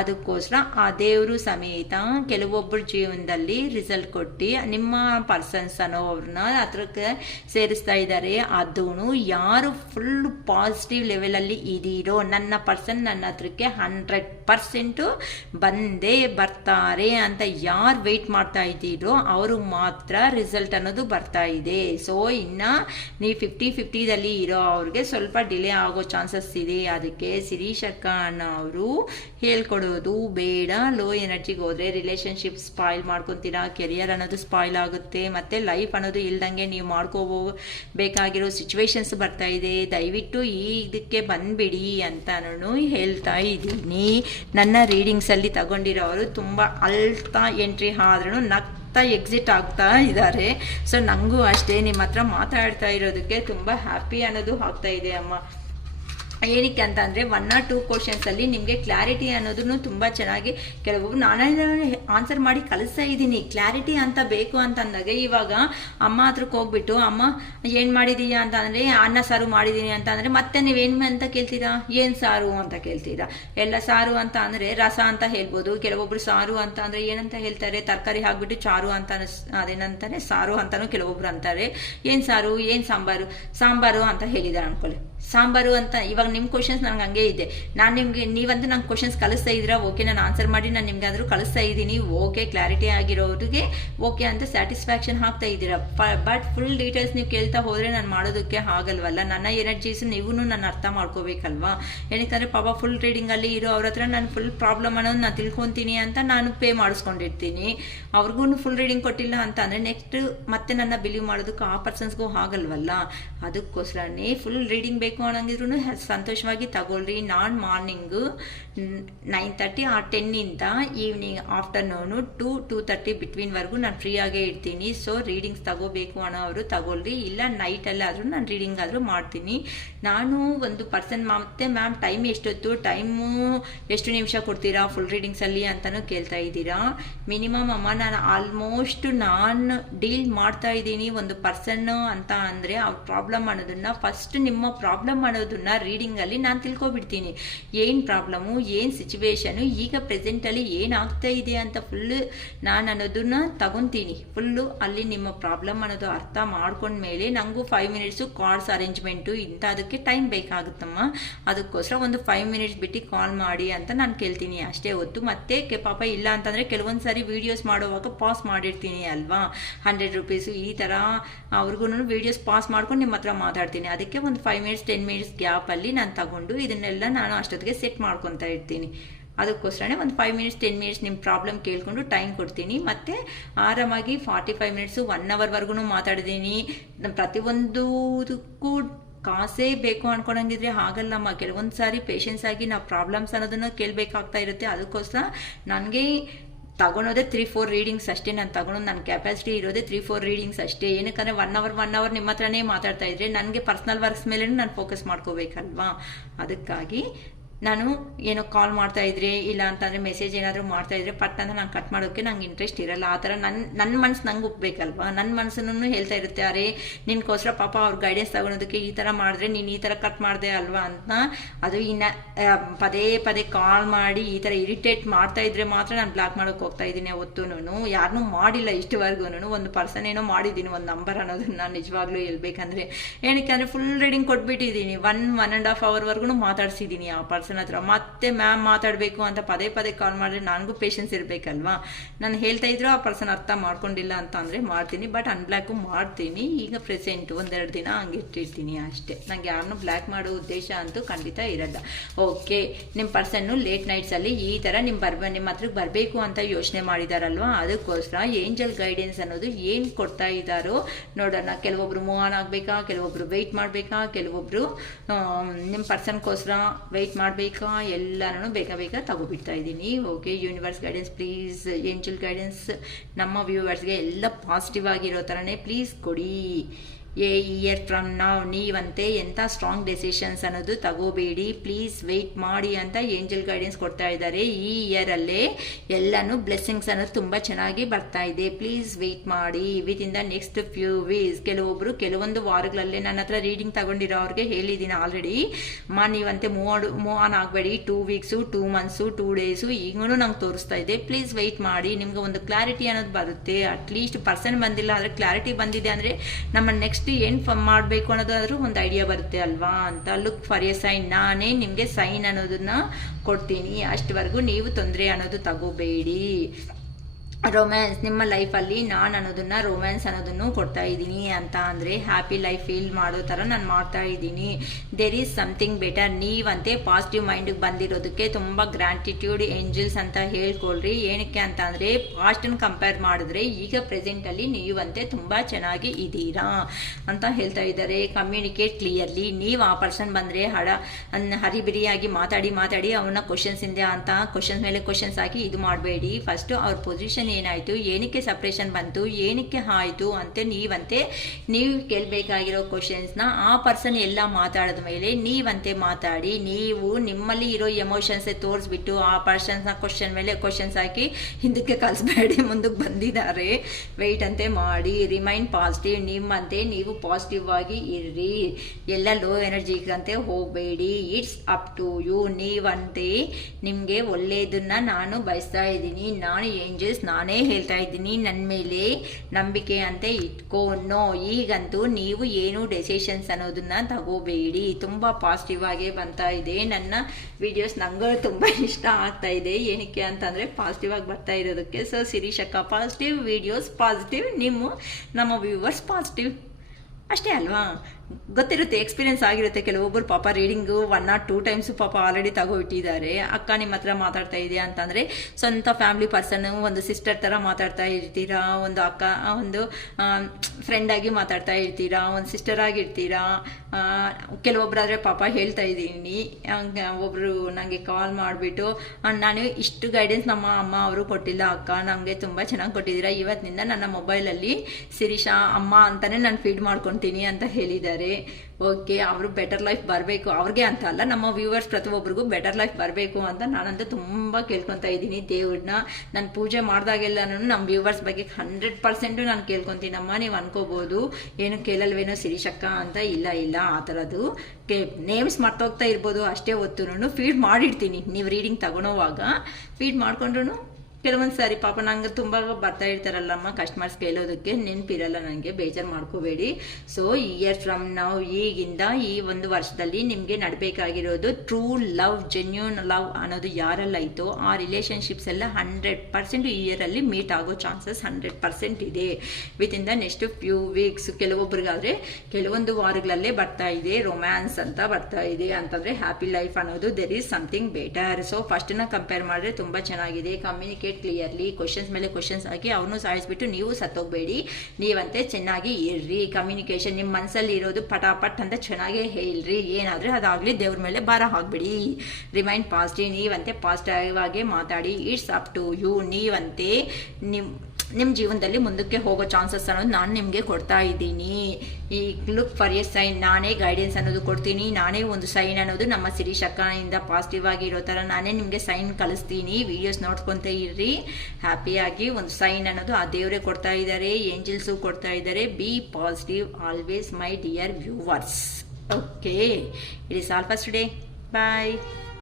ಅದಕ್ಕೋಸ್ಕರ ಆ ದೇವರು ಸಮೇತ ಕೆಲವೊಬ್ಬರ ಜೀವನದಲ್ಲಿ ರಿಸಲ್ಟ್ ಕೊಟ್ಟು ನಿಮ್ಮ ಪರ್ಸನ್ಸ್ ಅನ್ನೋವ್ರನ್ನ ಹತ್ರಕ್ಕೆ ಸೇರಿಸ್ತಾ ಇದ್ದಾರೆ. ಅದೂ ಯಾರು ಫುಲ್ ಪಾಸಿಟಿವ್ ಲೆವೆಲಲ್ಲಿ ಇದೀರೋ ನನ್ನ ಪರ್ಸನ್ ನನ್ನ ಹತ್ರಕ್ಕೆ 100% ಬಂದೇ ಬರ್ತಾರೆ ಅಂತ ಯಾರು ವೆಯ್ಟ್ ಮಾಡ್ತಾ ಇದ್ದೀರೋ ಅವರು ಮಾತ್ರ ರಿಸಲ್ಟ್ ಅನ್ನೋದು ಬರ್ತಾ ಇದೆ. ಸೊ ಇನ್ನು ನೀವು 50-50ದಲ್ಲಿ ಇರೋ ಅವ್ರಿಗೆ ಸ್ವಲ್ಪ ಡಿಲೇ ಆಗೋ ಚಾನ್ಸಸ್ ಇದೆ. ಅದಕ್ಕೆ ಶಿರೀಷ್ ಅಕ್ಕ ಅನ್ನೋರು ಹೇಳ್ಕೊಡೋದು ಬೇಡ. ಲೋ ಎನರ್ಜಿಗೆ ಹೋದರೆ ರಿಲೇಷನ್ಶಿಪ್ ಸ್ಪಾಯ್ಲ್ ಮಾಡ್ಕೊತೀರಾ, ಕೆರಿಯರ್ ಅನ್ನೋದು ಸ್ಪಾಯ್ಲ್ ಆಗುತ್ತೆ, ಮತ್ತು ಲೈಫ್ ಅನ್ನೋದು ಇಲ್ದಂಗೆ ನೀವು ಮಾಡ್ಕೋಬೇಕಾಗಿರೋ ಸಿಚುವೇಶನ್ಸ್ ಬರ್ತಾ ಇದೆ. ದಯವಿಟ್ಟು ಇದಕ್ಕೆ ಬಂದ್ಬಿಡಿ ಅಂತ ನಾನು ಹೇಳ್ತಾ ಇದ್ದೀನಿ. ನನ್ನ ರೀಡಿಂಗ್ಸಲ್ಲಿ ತಗೊಂಡಿರೋರು ತುಂಬ ಅಳ್ತಾ ಎಂಟ್ರಿ ಆದ್ರೂ ನಗ್ತಾ ಎಕ್ಸಿಟ್ ಆಗ್ತಾ ಇದ್ದಾರೆ. ಸೊ ನನಗೂ ಅಷ್ಟೇ ನಿಮ್ಮ ಹತ್ರ ಮಾತಾಡ್ತಾ ಇರೋದಕ್ಕೆ ತುಂಬ ಹ್ಯಾಪಿ ಅನ್ನೋದು ಆಗ್ತಾ ಇದೆ ಅಮ್ಮ. ಏನಕ್ಕೆ ಅಂತ ಅಂದರೆ 1 or 2 ಕ್ವಶನ್ಸಲ್ಲಿ ನಿಮಗೆ ಕ್ಲಾರಿಟಿ ಅನ್ನೋದನ್ನು ತುಂಬ ಚೆನ್ನಾಗಿ ಕೆಲವೊಬ್ಬರು ನಾನೇ ಆನ್ಸರ್ ಮಾಡಿ ಕಳಿಸ್ತಾ ಇದ್ದೀನಿ. ಕ್ಲಾರಿಟಿ ಅಂತ ಬೇಕು ಅಂತ ಅಂದಾಗ ಇವಾಗ ಅಮ್ಮ ಹತ್ರಕ್ಕೆ ಹೋಗ್ಬಿಟ್ಟು ಅಮ್ಮ ಏನು ಮಾಡಿದೀಯಾ ಅಂತ ಅಂದರೆ ಅನ್ನ ಸಾರು ಮಾಡಿದ್ದೀನಿ ಅಂತ ಅಂದರೆ ಮತ್ತೆ ನೀವೇನು ಅಂತ ಕೇಳ್ತೀರಾ, ಏನು ಸಾರು ಅಂತ ಕೇಳ್ತೀರಾ. ಎಲ್ಲ ಸಾರು ಅಂತ ಅಂದರೆ ರಸ ಅಂತ ಹೇಳ್ಬೋದು. ಕೆಲವೊಬ್ರು ಸಾರು ಅಂತ ಅಂದರೆ ಏನಂತ ಹೇಳ್ತಾರೆ, ತರಕಾರಿ ಹಾಕ್ಬಿಟ್ಟು ಚಾರು ಅಂತ ಅದೇನಂತಾನೆ ಸಾರು ಅಂತಲೂ ಕೆಲವೊಬ್ರು ಅಂತಾರೆ. ಏನು ಸಾರು, ಏನು ಸಾಂಬಾರು ಅಂತ ಹೇಳಿದ್ದಾರೆ ಅನ್ಕೊಳ್ಳಿ. ಸಾಂಬಾರು ಅಂತ. ಇವಾಗ ನಿಮ್ಮ ಕ್ವಶನ್ಸ್ ನನಗೆ ಹಂಗೆ ಇದೆ. ನಾನು ನಿಮಗೆ ನೀವಂತೂ ನಂಗೆ ಕ್ವಶನ್ಸ್ ಕಳಿಸ್ತಾ ಇದ್ದೀರಾ, ಓಕೆ ನಾನು ಆನ್ಸರ್ ಮಾಡಿ ನಾನು ನಿಮ್ಗೆ ಆದರೂ ಕಳಿಸ್ತಾ ಇದ್ದೀನಿ, ಓಕೆ ಕ್ಲಾರಿಟಿ ಆಗಿರೋರಿಗೆ ಓಕೆ ಅಂತ ಸ್ಯಾಟಿಸ್ಫ್ಯಾಕ್ಷನ್ ಆಗ್ತಾ ಇದ್ದೀರಾ. ಬಟ್ ಫುಲ್ ಡೀಟೇಲ್ಸ್ ನೀವು ಕೇಳ್ತಾ ಹೋದರೆ ನಾನು ಮಾಡೋದಕ್ಕೆ ಆಗಲ್ವಲ್ಲ. ನನ್ನ ಎನರ್ಜೀಸ್ ನೀವು ನಾನು ಅರ್ಥ ಮಾಡ್ಕೋಬೇಕಲ್ವಾ. ಏನಕ್ಕಂದರೆ ಪಾಪ ಫುಲ್ ರೀಡಿಂಗಲ್ಲಿ ಇರೋ ಅವ್ರ ಹತ್ರ ನಾನು ಫುಲ್ ಪ್ರಾಬ್ಲಮ್ ಅನ್ನೋದು ನಾನು ತಿಳ್ಕೊತೀನಿ ಅಂತ ನಾನು ಪೇ ಮಾಡಿಸ್ಕೊಂಡಿರ್ತೀನಿ. ಅವ್ರಿಗೂ ಫುಲ್ ರೀಡಿಂಗ್ ಕೊಟ್ಟಿಲ್ಲ ಅಂತ ಅಂದರೆ ನೆಕ್ಸ್ಟ್ ಮತ್ತೆ ನನ್ನ ಬಿಲೀವ್ ಮಾಡೋದಕ್ಕೆ ಆ ಪರ್ಸನ್ಸ್ಗೂ ಆಗಲ್ವಲ್ಲ. ಅದಕ್ಕೋಸ್ಕರನೇ ಫುಲ್ ರೀಡಿಂಗ್ ಬೇಕು ಅನ್ನಂಗಿದ್ರು ಸಂತೋಷವಾಗಿ ತಗೊಳ್ರಿ. ನಾನು ಮಾರ್ನಿಂಗು 9:30 ಆರ್ 10 ಈವ್ನಿಂಗ್ ಆಫ್ಟರ್ನೂನು 2-2:30 ಬಿಟ್ವೀನ್ವರೆಗೂ ನಾನು ಫ್ರೀ ಆಗೇ ಇರ್ತೀನಿ. ಸೊ ರೀಡಿಂಗ್ಸ್ ತಗೋಬೇಕು ಅನ್ನೋರು ತಗೊಳ್ರಿ, ಇಲ್ಲ ನೈಟಲ್ಲಾದರೂ ನಾನು ರೀಡಿಂಗ್ ಆದರೂ ಮಾಡ್ತೀನಿ. ನಾನು ಒಂದು ಪರ್ಸನ್ ಮತ್ತೆ ಮ್ಯಾಮ್ ಟೈಮ್ ಎಷ್ಟೊತ್ತು, ಟೈಮು ಎಷ್ಟು ನಿಮಿಷ ಕೊಡ್ತೀರಾ ಫುಲ್ ರೀಡಿಂಗ್ಸಲ್ಲಿ ಅಂತಲೂ ಕೇಳ್ತಾ ಇದ್ದೀರಾ. ಮಿನಿಮಮ್ ಅಮ್ಮ ನಾನು ಆಲ್ಮೋಸ್ಟ್ ನಾನು ಡೀಲ್ ಮಾಡ್ತಾ ಇದ್ದೀನಿ ಒಂದು ಪರ್ಸನ್ನು ಅಂತ ಅಂದರೆ ಅವ್ರ ಪ್ರಾಬ್ಲಮ್ ಅನ್ನೋದನ್ನು ಫಸ್ಟ್ ನಿಮ್ಮ ಪ್ರಾಬ್ಲಮ್ ಅನ್ನೋದನ್ನ ರೀಡಿಂಗಲ್ಲಿ ನಾನು ತಿಳ್ಕೊಬಿಡ್ತೀನಿ. ಏನು ಪ್ರಾಬ್ಲಮ್ಮು, ಏನು ಸಿಚುವೇಶನು, ಈಗ ಪ್ರೆಸೆಂಟಲ್ಲಿ ಏನಾಗ್ತಾ ಇದೆ ಅಂತ ಫುಲ್ಲು ನಾನು ಅನ್ನೋದನ್ನ ತಗೊತೀನಿ. ಫುಲ್ಲು ಅಲ್ಲಿ ನಿಮ್ಮ ಪ್ರಾಬ್ಲಮ್ ಅನ್ನೋದು ಅರ್ಥ ಮಾಡ್ಕೊಂಡ್ಮೇಲೆ ನನಗೂ 5 ಮಿನಿಟ್ಸು ಕಾರ್ಡ್ಸ್ ಅರೇಂಜ್ಮೆಂಟು ಇಂಥದಕ್ಕೆ ಟೈಮ್ ಬೇಕಾಗುತ್ತಮ್ಮ. ಅದಕ್ಕೋಸ್ಕರ ಒಂದು 5 ಮಿನಿಟ್ಸ್ ಬಿಟ್ಟು ಕಾಲ್ ಮಾಡಿ ಅಂತ ನಾನು ಕೇಳ್ತೀನಿ ಅಷ್ಟೇ ಹೊತ್ತು. ಮತ್ತೆ ಪಾಪ ಇಲ್ಲ ಅಂತಂದರೆ ಕೆಲವೊಂದು ಸಾರಿ ವೀಡಿಯೋಸ್ ಮಾಡುವಾಗ ಪಾಸ್ ಮಾಡಿರ್ತೀನಿ ಅಲ್ವಾ, 100 ರೂಪೀಸು ಈ ಥರ ಅವ್ರಿಗೂ ವೀಡಿಯೋಸ್ ಪಾಸ್ ಮಾಡ್ಕೊಂಡು ನಿಮ್ಮ ಹತ್ರ ಮಾತಾಡ್ತೀನಿ. ಅದಕ್ಕೆ ಒಂದು 5 ಮಿನಿಟ್ಸ್ 10 ಮಿನಿಟ್ಸ್ ಗ್ಯಾಪಲ್ಲಿ ನಾನು ತಗೊಂಡು ಇದನ್ನೆಲ್ಲ ನಾನು ಅಷ್ಟೊತ್ತಿಗೆ ಸೆಟ್ ಮಾಡ್ಕೊತಾ ಇರ್ತೀನಿ. ಅದಕ್ಕೋಸ್ಕರನೇ ಒಂದು 5 ಮಿನಿಟ್ಸ್ 10 ಮಿನಿಟ್ಸ್ ನಿಮ್ಮ ಪ್ರಾಬ್ಲಮ್ ಕೇಳಿಕೊಂಡು ಟೈಮ್ ಕೊಡ್ತೀನಿ. ಮತ್ತು ಆರಾಮಾಗಿ 45 ಮಿನಿಟ್ಸು 1 ಅವರ್ವರೆಗೂ ಮಾತಾಡಿದ್ದೀನಿ. ಪ್ರತಿಯೊಂದಕ್ಕೂ ಕಾಸೇ ಬೇಕು ಅನ್ಕೊಂಡಂಗಿದ್ರೆ ಆಗಲ್ಲಮ್ಮ. ಕೆಲವೊಂದು ಸಾರಿ ಪೇಷನ್ಸ್ ಆಗಿ ನಾವು ಪ್ರಾಬ್ಲಮ್ಸ್ ಅನ್ನೋದನ್ನು ಕೇಳಬೇಕಾಗ್ತಾ ಇರುತ್ತೆ. ಅದಕ್ಕೋಸ್ಕರ ನನಗೆ ತಗೊಳೋದೇ 3-4 ರೀಡಿಂಗ್ಸ್ ಅಷ್ಟೇ. ನಾನು ತಗೊಳೋದು ನನ್ನ ಕೆಪಾಸಿಟಿ ಇರೋದೇ 3-4 ರೀಡಿಂಗ್ಸ್ ಅಷ್ಟೇ. ಏನಕ್ಕಂದರೆ 1 ಅವರ್ ನಿಮ್ಮ ಹತ್ರನೇ ಮಾತಾಡ್ತಾ ಇದ್ರೆ ನನಗೆ ಪರ್ಸ್ನಲ್ ವರ್ಕ್ಸ್ ಮೇಲೆ ನಾನು ಫೋಕಸ್ ಮಾಡ್ಕೋಬೇಕಲ್ವಾ. ಅದಕ್ಕಾಗಿ ನಾನು ಏನೋ ಕಾಲ್ ಮಾಡ್ತಾ ಇದ್ರೆ ಇಲ್ಲ ಅಂತಂದರೆ ಮೆಸೇಜ್ ಏನಾದರೂ ಮಾಡ್ತಾ ಇದ್ರೆ ಪಟ್ ಅಂತ ನಾನು ಕಟ್ ಮಾಡೋಕ್ಕೆ ನಂಗೆ ಇಂಟ್ರೆಸ್ಟ್ ಇರಲ್ಲ. ಆ ಥರ ನನ್ನ ಮನಸ್ಸು ನಂಗೆ ಒಪ್ಪಬೇಕಲ್ವಾ. ನನ್ನ ಮನಸ್ಸನ್ನು ಹೇಳ್ತಾ ಇರುತ್ತೆ, ಅರೆ ನಿನ್ಗೋಸ್ಕರ ಪಾಪ ಅವ್ರ ಗೈಡೆನ್ಸ್ ತಗೊಳೋದಕ್ಕೆ ಈ ಥರ ಮಾಡಿದ್ರೆ ನೀನು ಈ ಥರ ಕಟ್ ಮಾಡಿದೆ ಅಲ್ವಾ ಅಂತ. ಅದು ಇನ್ನು ಪದೇ ಪದೇ ಕಾಲ್ ಮಾಡಿ ಈ ಥರ ಇರಿಟೇಟ್ ಮಾಡ್ತಾ ಇದ್ರೆ ಮಾತ್ರ ನಾನು ಬ್ಲಾಕ್ ಮಾಡೋಕ್ಕೆ ಹೋಗ್ತಾ ಇದ್ದೀನಿ. ಹೊತ್ತುನು ಯಾರನ್ನೂ ಮಾಡಿಲ್ಲ ಇಷ್ಟವರೆಗೂ. ಒಂದು ಪರ್ಸನ್ ಏನೋ ಮಾಡಿದ್ದೀನಿ, ಒಂದು ನಂಬರ್ ಅನ್ನೋದನ್ನ ನಾನು ನಿಜವಾಗ್ಲೂ ಹೇಳ್ಬೇಕಂದ್ರೆ. ಏನಕ್ಕೆ ಫುಲ್ ರೀಡಿಂಗ್ ಕೊಟ್ಬಿಟ್ಟಿದ್ದೀನಿ. 1.5 ಅವರ್ವರೆಗೂ ಮಾತಾಡ್ಸಿದ್ದೀನಿ ಆ ಪರ್ಸನ್ ಹತ್ರ. ಮತ್ತೆ ಮ್ಯಾಮ್ ಮಾತಾಡಬೇಕು ಅಂತ ಪದೇ ಪದೇ ಕಾಲ್ ಮಾಡಿದ್ರೆ ನನಗೂ ಪೇಷನ್ಸ್ ಇರಬೇಕಲ್ವಾ. ನಾನು ಹೇಳ್ತಾ ಇದ್ರು ಆ ಪರ್ಸನ್ ಅರ್ಥ ಮಾಡ್ಕೊಂಡಿಲ್ಲ ಅಂತ ಅಂದರೆ ಮಾಡ್ತೀನಿ, ಬಟ್ ಅನ್ಬ್ಲ್ಯಾಕು ಮಾಡ್ತೀನಿ. ಈಗ ಪ್ರೆಸೆಂಟ್ 1-2 ದಿನ ಹಂಗೆ ಇಟ್ಟಿರ್ತೀನಿ ಅಷ್ಟೇ. ನನಗೆ ಯಾರನ್ನೂ ಬ್ಲ್ಯಾಕ್ ಮಾಡೋ ಉದ್ದೇಶ ಅಂತೂ ಖಂಡಿತ ಇರಲ್ಲ. ಓಕೆ, ನಿಮ್ಮ ಪರ್ಸನ್ನು ಲೇಟ್ ನೈಟ್ಸಲ್ಲಿ ಈ ಥರ ನಿಮ್ಮ ಹತ್ರಕ್ಕೆ ಬರಬೇಕು ಅಂತ ಯೋಚನೆ ಮಾಡಿದಾರಲ್ವಾ. ಅದಕ್ಕೋಸ್ಕರ ಏಂಜಲ್ ಗೈಡೆನ್ಸ್ ಅನ್ನೋದು ಏನು ಕೊಡ್ತಾ ಇದ್ದಾರೋ ನೋಡೋಣ. ಕೆಲವೊಬ್ರು ಮೂವ್ ಆನ್ ಆಗಬೇಕಾ, ಕೆಲವೊಬ್ರು ವೆಯ್ಟ್ ಮಾಡಬೇಕಾ, ಕೆಲವೊಬ್ರು ನಿಮ್ಮ ಪರ್ಸನ್ಗೋಸ್ಕರ ವೆಯ್ಟ್ ಮಾಡಬೇಕಾ, ಎಲ್ಲನೂ ಬೇಗ ತಗೋಬಿಡ್ತಾ ಇದ್ದೀನಿ. Okay, universe guidance please, angel guidance ನಮ್ಮ ವ್ಯೂವರ್ಸ್ಗೆ ಎಲ್ಲ ಪಾಸಿಟಿವ್ ಆಗಿರೋ ಥರನೇ ಪ್ಲೀಸ್ ಕೊಡಿ. ಇಯರ್ ಫ್ರಮ್ ನಾವು ನೀವಂತೆ ಎಂಥ ಸ್ಟ್ರಾಂಗ್ ಡೆಸಿಷನ್ಸ್ ಅನ್ನೋದು ತಗೋಬೇಡಿ, ಪ್ಲೀಸ್ ವೆಯ್ಟ್ ಮಾಡಿ ಅಂತ ಏಂಜಲ್ ಗೈಡೆನ್ಸ್ ಕೊಡ್ತಾ ಇದ್ದಾರೆ. ಈ ಇಯರಲ್ಲೇ ಎಲ್ಲನೂ ಬ್ಲೆಸ್ಸಿಂಗ್ಸ್ ಅನ್ನೋದು ತುಂಬ ಚೆನ್ನಾಗಿ ಬರ್ತಾ ಇದೆ. ಪ್ಲೀಸ್ ವೆಯ್ಟ್ ಮಾಡಿ within the next few weeks. ಕೆಲವೊಂದು ವಾರಗಳಲ್ಲೇ ನನ್ನ ಹತ್ರ ರೀಡಿಂಗ್ ತಗೊಂಡಿರೋ ಅವ್ರಿಗೆ ಹೇಳಿದ್ದೀನಿ ಆಲ್ರೆಡಿ, ನೀವಂತೆ ಮೂವ್ ಆನ್ ಆಗಬೇಡಿ. 2 ವೀಕ್ಸು 2 ಮಂತ್ಸು 2 ಡೇಸು ಈಗೂ ನಂಗೆ ತೋರಿಸ್ತಾ ಇದೆ. ಪ್ಲೀಸ್ ವೆಯ್ಟ್ ಮಾಡಿ, ನಿಮ್ಗೆ ಒಂದು ಕ್ಲಾರಿಟಿ ಅನ್ನೋದು ಬರುತ್ತೆ. ಅಟ್ಲೀಸ್ಟ್ ಪರ್ಸನ್ ಬಂದಿಲ್ಲ ಆದರೆ ಕ್ಲಾರಿಟಿ ಬಂದಿದೆ ಅಂದರೆ ನಮ್ಮ ನೆಕ್ಸ್ಟ್ ಏನು ಮಾಡಬೇಕು ಅನ್ನೋದಾದ್ರೂ ಒಂದು ಐಡಿಯಾ ಬರುತ್ತೆ ಅಲ್ವಾ ಅಂತ. ಲುಕ್ ಫಾರ್ ಎ ಸೈನ್, ನಾನೇ ನಿಮಗೆ ಸೈನ್ ಅನ್ನೋದನ್ನ ಕೊಡ್ತೀನಿ. ಅಷ್ಟವರೆಗೂ ನೀವು ತೊಂದರೆ ಅನ್ನೋದು ತಗೋಬೇಡಿ. ರೊಮ್ಯಾನ್ಸ್ ನಿಮ್ಮ ಲೈಫಲ್ಲಿ ನಾನು ಅನ್ನೋದನ್ನ ರೊಮ್ಯಾನ್ಸ್ ಅನ್ನೋದನ್ನು ಕೊಡ್ತಾ ಇದ್ದೀನಿ ಅಂತ ಅಂದರೆ ಹ್ಯಾಪಿ ಲೈಫ್ ಫೀಲ್ ಮಾಡೋ ಥರ ನಾನು ಮಾಡ್ತಾ ಇದ್ದೀನಿ. There is something better. ನೀವಂತೆ ಪಾಸಿಟಿವ್ ಮೈಂಡಿಗೆ ಬಂದಿರೋದಕ್ಕೆ ತುಂಬ ಗ್ರ್ಯಾಟಿಟ್ಯೂಡ್ ಏಂಜಲ್ಸ್ ಅಂತ ಹೇಳ್ಕೊಳ್ರಿ. ಏನಕ್ಕೆ ಅಂತ ಅಂದರೆ ಪಾಸ್ಟನ್ನು ಕಂಪೇರ್ ಮಾಡಿದ್ರೆ ಈಗ ಪ್ರೆಸೆಂಟಲ್ಲಿ ನೀವಂತೆ ತುಂಬ ಚೆನ್ನಾಗಿ ಇದ್ದೀರಾ ಅಂತ ಹೇಳ್ತಾ ಇದ್ದಾರೆ. Communicate clearly. ನೀವು ಆ ಪರ್ಸನ್ ಬಂದರೆ ಹರಿಬಿರಿಯಾಗಿ ಮಾತಾಡಿ ಅವನ್ನ ಕ್ವಶನ್ಸ್ ಇಂದ ಅಂತ ಕ್ವಶನ್ಸ್ ಮೇಲೆ ಕ್ವಶನ್ಸ್ ಹಾಕಿ ಇದು ಮಾಡಬೇಡಿ. ಫಸ್ಟು ಅವ್ರ ಪೊಸಿಷನ್ ಏನಾಯಿತು, ಏನಕ್ಕೆ ಸಪ್ರೇಷನ್ ಬಂತು, ಏನಕ್ಕೆ ಆಯಿತು ಅಂತ ನೀವು ಕೇಳಬೇಕಾಗಿರೋ ಕ್ವಶನ್ಸ್ನ ಆ ಪರ್ಸನ್ ಎಲ್ಲ ಮಾತಾಡಿದ ಮೇಲೆ ನೀವಂತೆ ಮಾತಾಡಿ. ನೀವು ನಿಮ್ಮಲ್ಲಿ ಇರೋ ಎಮೋಷನ್ಸ್ ತೋರಿಸ್ಬಿಟ್ಟು ಆ ಪರ್ಸನ್ಸ್ನ ಕ್ವಶನ್ ಮೇಲೆ ಕ್ವಶನ್ಸ್ ಹಾಕಿ ಹಿಂದಕ್ಕೆ ಕಳಿಸ್ಬೇಡಿ. ಮುಂದಕ್ಕೆ ಬಂದಿದ್ದಾರೆ ವೆಯ್ಟ್ ಅಂತೆ ಮಾಡಿ. Remain positive. ನಿಮ್ಮಂತೆ ನೀವು ಪಾಸಿಟಿವ್ ಆಗಿ ಇರ್ರಿ. ಎಲ್ಲ ಲೋ ಎನರ್ಜಿಗಂತೆ ಹೋಗಬೇಡಿ. It's up to you. ನೀವಂತೆ ನಿಮಗೆ ಒಳ್ಳೆಯದನ್ನ ನಾನು ಬಯಸ್ತಾ ಇದ್ದೀನಿ. ನಾನು ಏಂಜಲ್ಸ್ ನಾನೇ ಹೇಳ್ತಾ ಇದ್ದೀನಿ, ನನ್ನ ಮೇಲೆ ನಂಬಿಕೆ ಅಂತ ಇಟ್ಕೋ. ನೋ, ಈಗಂತೂ ನೀವು ಏನು ಡೆಸಿಷನ್ಸ್ ಅನ್ನೋದನ್ನ ತಗೋಬೇಡಿ. ತುಂಬ ಪಾಸಿಟಿವ್ ಆಗೇ ಬರ್ತಾ ಇದೆ ನನ್ನ ವಿಡಿಯೋಸ್. ನಂಗೆ ತುಂಬ ಇಷ್ಟ ಆಗ್ತಾ ಇದೆ. ಏನಕ್ಕೆ ಅಂತಂದರೆ ಪಾಸಿಟಿವ್ ಆಗಿ ಬರ್ತಾ ಇರೋದಕ್ಕೆ. ಸೊ ಶಿರೀಷಕ್ಕ ಪಾಸಿಟಿವ್ ವಿಡಿಯೋಸ್, ಪಾಸಿಟಿವ್ ನಮ್ಮ ವ್ಯೂವರ್ಸ್ ಪಾಸಿಟಿವ್, ಅಷ್ಟೇ ಅಲ್ವಾ? ಗೊತ್ತಿರುತ್ತೆ, ಎಕ್ಸ್ಪೀರಿಯನ್ಸ್ ಆಗಿರುತ್ತೆ. ಕೆಲವೊಬ್ಬರು ಪಾಪ ರೀಡಿಂಗು 1 or 2 times ಪಾಪ ಆಲ್ರೆಡಿ ತಗೋಬಿಟ್ಟಿದ್ದಾರೆ. ಅಕ್ಕ ನಿಮ್ಮ ಹತ್ರ ಮಾತಾಡ್ತಾ ಇದೆಯಾ ಅಂತಂದರೆ ಸ್ವಂತ ಫ್ಯಾಮಿಲಿ ಪರ್ಸನ್, ಒಂದು ಸಿಸ್ಟರ್ ಥರ ಮಾತಾಡ್ತಾ ಇರ್ತೀರಾ, ಒಂದು ಅಕ್ಕ, ಒಂದು ಫ್ರೆಂಡಾಗಿ ಮಾತಾಡ್ತಾ ಇರ್ತೀರಾ, ಒಂದು ಸಿಸ್ಟರ್ ಆಗಿರ್ತೀರಾ. ಕೆಲವೊಬ್ಬರಾದರೆ ಪಾಪ ಹೇಳ್ತಾ ಇದ್ದೀನಿ, ಒಬ್ಬರು ನನಗೆ ಕಾಲ್ ಮಾಡಿಬಿಟ್ಟು ನಾನು ಇಷ್ಟು ಗೈಡೆನ್ಸ್ ನಮ್ಮ ಅಮ್ಮ ಅವರು ಕೊಟ್ಟಿಲ್ಲ ಅಕ್ಕ, ನಮಗೆ ತುಂಬ ಚೆನ್ನಾಗಿ ಕೊಟ್ಟಿದ್ದೀರಾ, ಇವತ್ತಿನಿಂದ ನನ್ನ ಮೊಬೈಲಲ್ಲಿ ಶಿರೀಷಾ ಅಮ್ಮ ಅಂತಲೇ ನಾನು ಫೀಡ್ ಮಾಡ್ಕೊತೀನಿ ಅಂತ ಹೇಳಿದ್ದಾರೆ. ಓಕೆ, ಅವರು ಬೆಟರ್ ಲೈಫ್ ಬರಬೇಕು, ಅವ್ರಿಗೆ ಅಂತ ಅಲ್ಲ, ನಮ್ಮ ವ್ಯೂವರ್ಸ್ ಪ್ರತಿಯೊಬ್ಬರಿಗೂ ಬೆಟರ್ ಲೈಫ್ ಬರಬೇಕು ಅಂತ ನಾನಂತೂ ತುಂಬ ಕೇಳ್ಕೊತಾ ಇದ್ದೀನಿ ದೇವ್ರನ್ನ. ನಾನು ಪೂಜೆ ಮಾಡಿದಾಗೆಲ್ಲ ನಮ್ಮ ವ್ಯೂವರ್ಸ್ ಬಗ್ಗೆ 100% ನಾನು ಕೇಳ್ಕೊತೀನಮ್ಮ. ನೀವು ಅನ್ಕೋಬೋದು ಏನು ಕೇಳಲ್ವೇನೋ ಶಿರೀಷಕ್ಕ ಅಂತ. ಇಲ್ಲ ಆ ಥರದ್ದು ನೇಮ್ಸ್ ಮರ್ತೋಗ್ತಾ ಇರ್ಬೋದು, ಅಷ್ಟೇ ಹೊತ್ತು ಫೀಡ್ ಮಾಡಿರ್ತೀನಿ. ನೀವು ರೀಡಿಂಗ್ ತಗೊಳೋವಾಗ ಫೀಡ್ ಮಾಡ್ಕೊಂಡ್ರು ಕೆಲವೊಂದು ಸಾರಿ ಪಾಪ ನಂಗೆ ತುಂಬ ಬರ್ತಾ ಇರ್ತಾರಲ್ಲಮ್ಮ ಕಸ್ಟಮರ್ಸ್ ಕೇಳೋದಕ್ಕೆ, ನೆನಪಿರಲ್ಲ, ನನಗೆ ಬೇಜಾರು ಮಾಡ್ಕೋಬೇಡಿ. ಸೊ ಇಯರ್ ಫ್ರಮ್ ನಾವು, ಈಗಿಂದ ಈ ಒಂದು ವರ್ಷದಲ್ಲಿ ನಿಮಗೆ ನಡಬೇಕಾಗಿರೋದು ಟ್ರೂ ಲವ್, ಜೆನ್ಯೂನ್ ಲವ್ ಅನ್ನೋದು ಯಾರೆಲ್ಲೈತೋ ಆ ರಿಲೇಷನ್ಶಿಪ್ಸ್ ಎಲ್ಲ 100% ಈ ಇಯರಲ್ಲಿ ಮೀಟ್ ಆಗೋ ಚಾನ್ಸಸ್ 100% ಇದೆ. Within the next few weeks. ಕೆಲವೊಬ್ರಿಗಾದರೆ ಕೆಲವೊಂದು ವಾರಗಳಲ್ಲೇ ಬರ್ತಾ ಇದೆ, ರೊಮ್ಯಾನ್ಸ್ ಅಂತ ಬರ್ತಾ ಇದೆ ಅಂತಂದರೆ ಹ್ಯಾಪಿ ಲೈಫ್ ಅನ್ನೋದು there is something better. So ಫಸ್ಟನ್ನ ಕಂಪೇರ್ ಮಾಡಿದ್ರೆ ತುಂಬ ಚೆನ್ನಾಗಿದೆ. ಕಮ್ಯುನಿಕೇಟ್ ಕ್ಲಿಯರ್ಲಿ, ಕ್ವಶನ್ಸ್ ಮೇಲೆ ಕ್ವಶನ್ಸ್ ಹಾಕಿ ಅವನು ಸಾಯಿಸ್ಬಿಟ್ಟು ನೀವು ಸತ್ತೋಗ್ಬೇಡಿ. ನೀವಂತೆ ಚೆನ್ನಾಗಿ ಇರ್ರಿ. ಕಮ್ಯುನಿಕೇಶನ್ ನಿಮ್ಮ ಮನಸ್ಸಲ್ಲಿ ಇರೋದು ಪಟಾಪಟ್ ಅಂತ ಚೆನ್ನಾಗೇ ಹೇಳ್ರಿ. ಏನಾದರೆ ಅದಾಗಲಿ, ದೇವ್ರ ಮೇಲೆ ಭಾರ ಹಾಕ್ಬಿಡಿ. ರಿಮೈಂಡ್ ಪಾಸಿಟಿವ್, ನೀವಂತೆ ಪಾಸಿಟಿವ್ ಆಗೇ ಮಾತಾಡಿ. It's up to you. ನೀವಂತೆ ನಿಮ್ಮ ಜೀವನದಲ್ಲಿ ಮುಂದಕ್ಕೆ ಹೋಗೋ ಚಾನ್ಸಸ್ ಅನ್ನೋದು ನಾನು ನಿಮಗೆ ಕೊಡ್ತಾ ಇದ್ದೀನಿ. ಈ ಲುಕ್ ಫಾರ್ ಎ ಸೈನ್, ನಾನೇ ಗೈಡೆನ್ಸ್ ಅನ್ನೋದು ಕೊಡ್ತೀನಿ. ನಾನೇ ಒಂದು ಸೈನ್ ಅನ್ನೋದು ನಮ್ಮ ಶಿರೀಷ್ ಅಕ್ಕನಿಂದ ಪಾಸಿಟಿವ್ ಆಗಿ ಇರೋ ಥರ ನಾನೇ ನಿಮಗೆ ಸೈನ್ ಕಳಿಸ್ತೀನಿ. ವಿಡಿಯೋಸ್ ನೋಡ್ಕೊತ ಇರ್ರಿ. ಹ್ಯಾಪಿಯಾಗಿ ಒಂದು ಸೈನ್ ಅನ್ನೋದು ಆ ದೇವರೇ ಕೊಡ್ತಾ ಇದ್ದಾರೆ, ಏಂಜಲ್ಸು ಕೊಡ್ತಾ ಇದ್ದಾರೆ. Be positive always my dear viewers. Okay, it is all for today. Bye.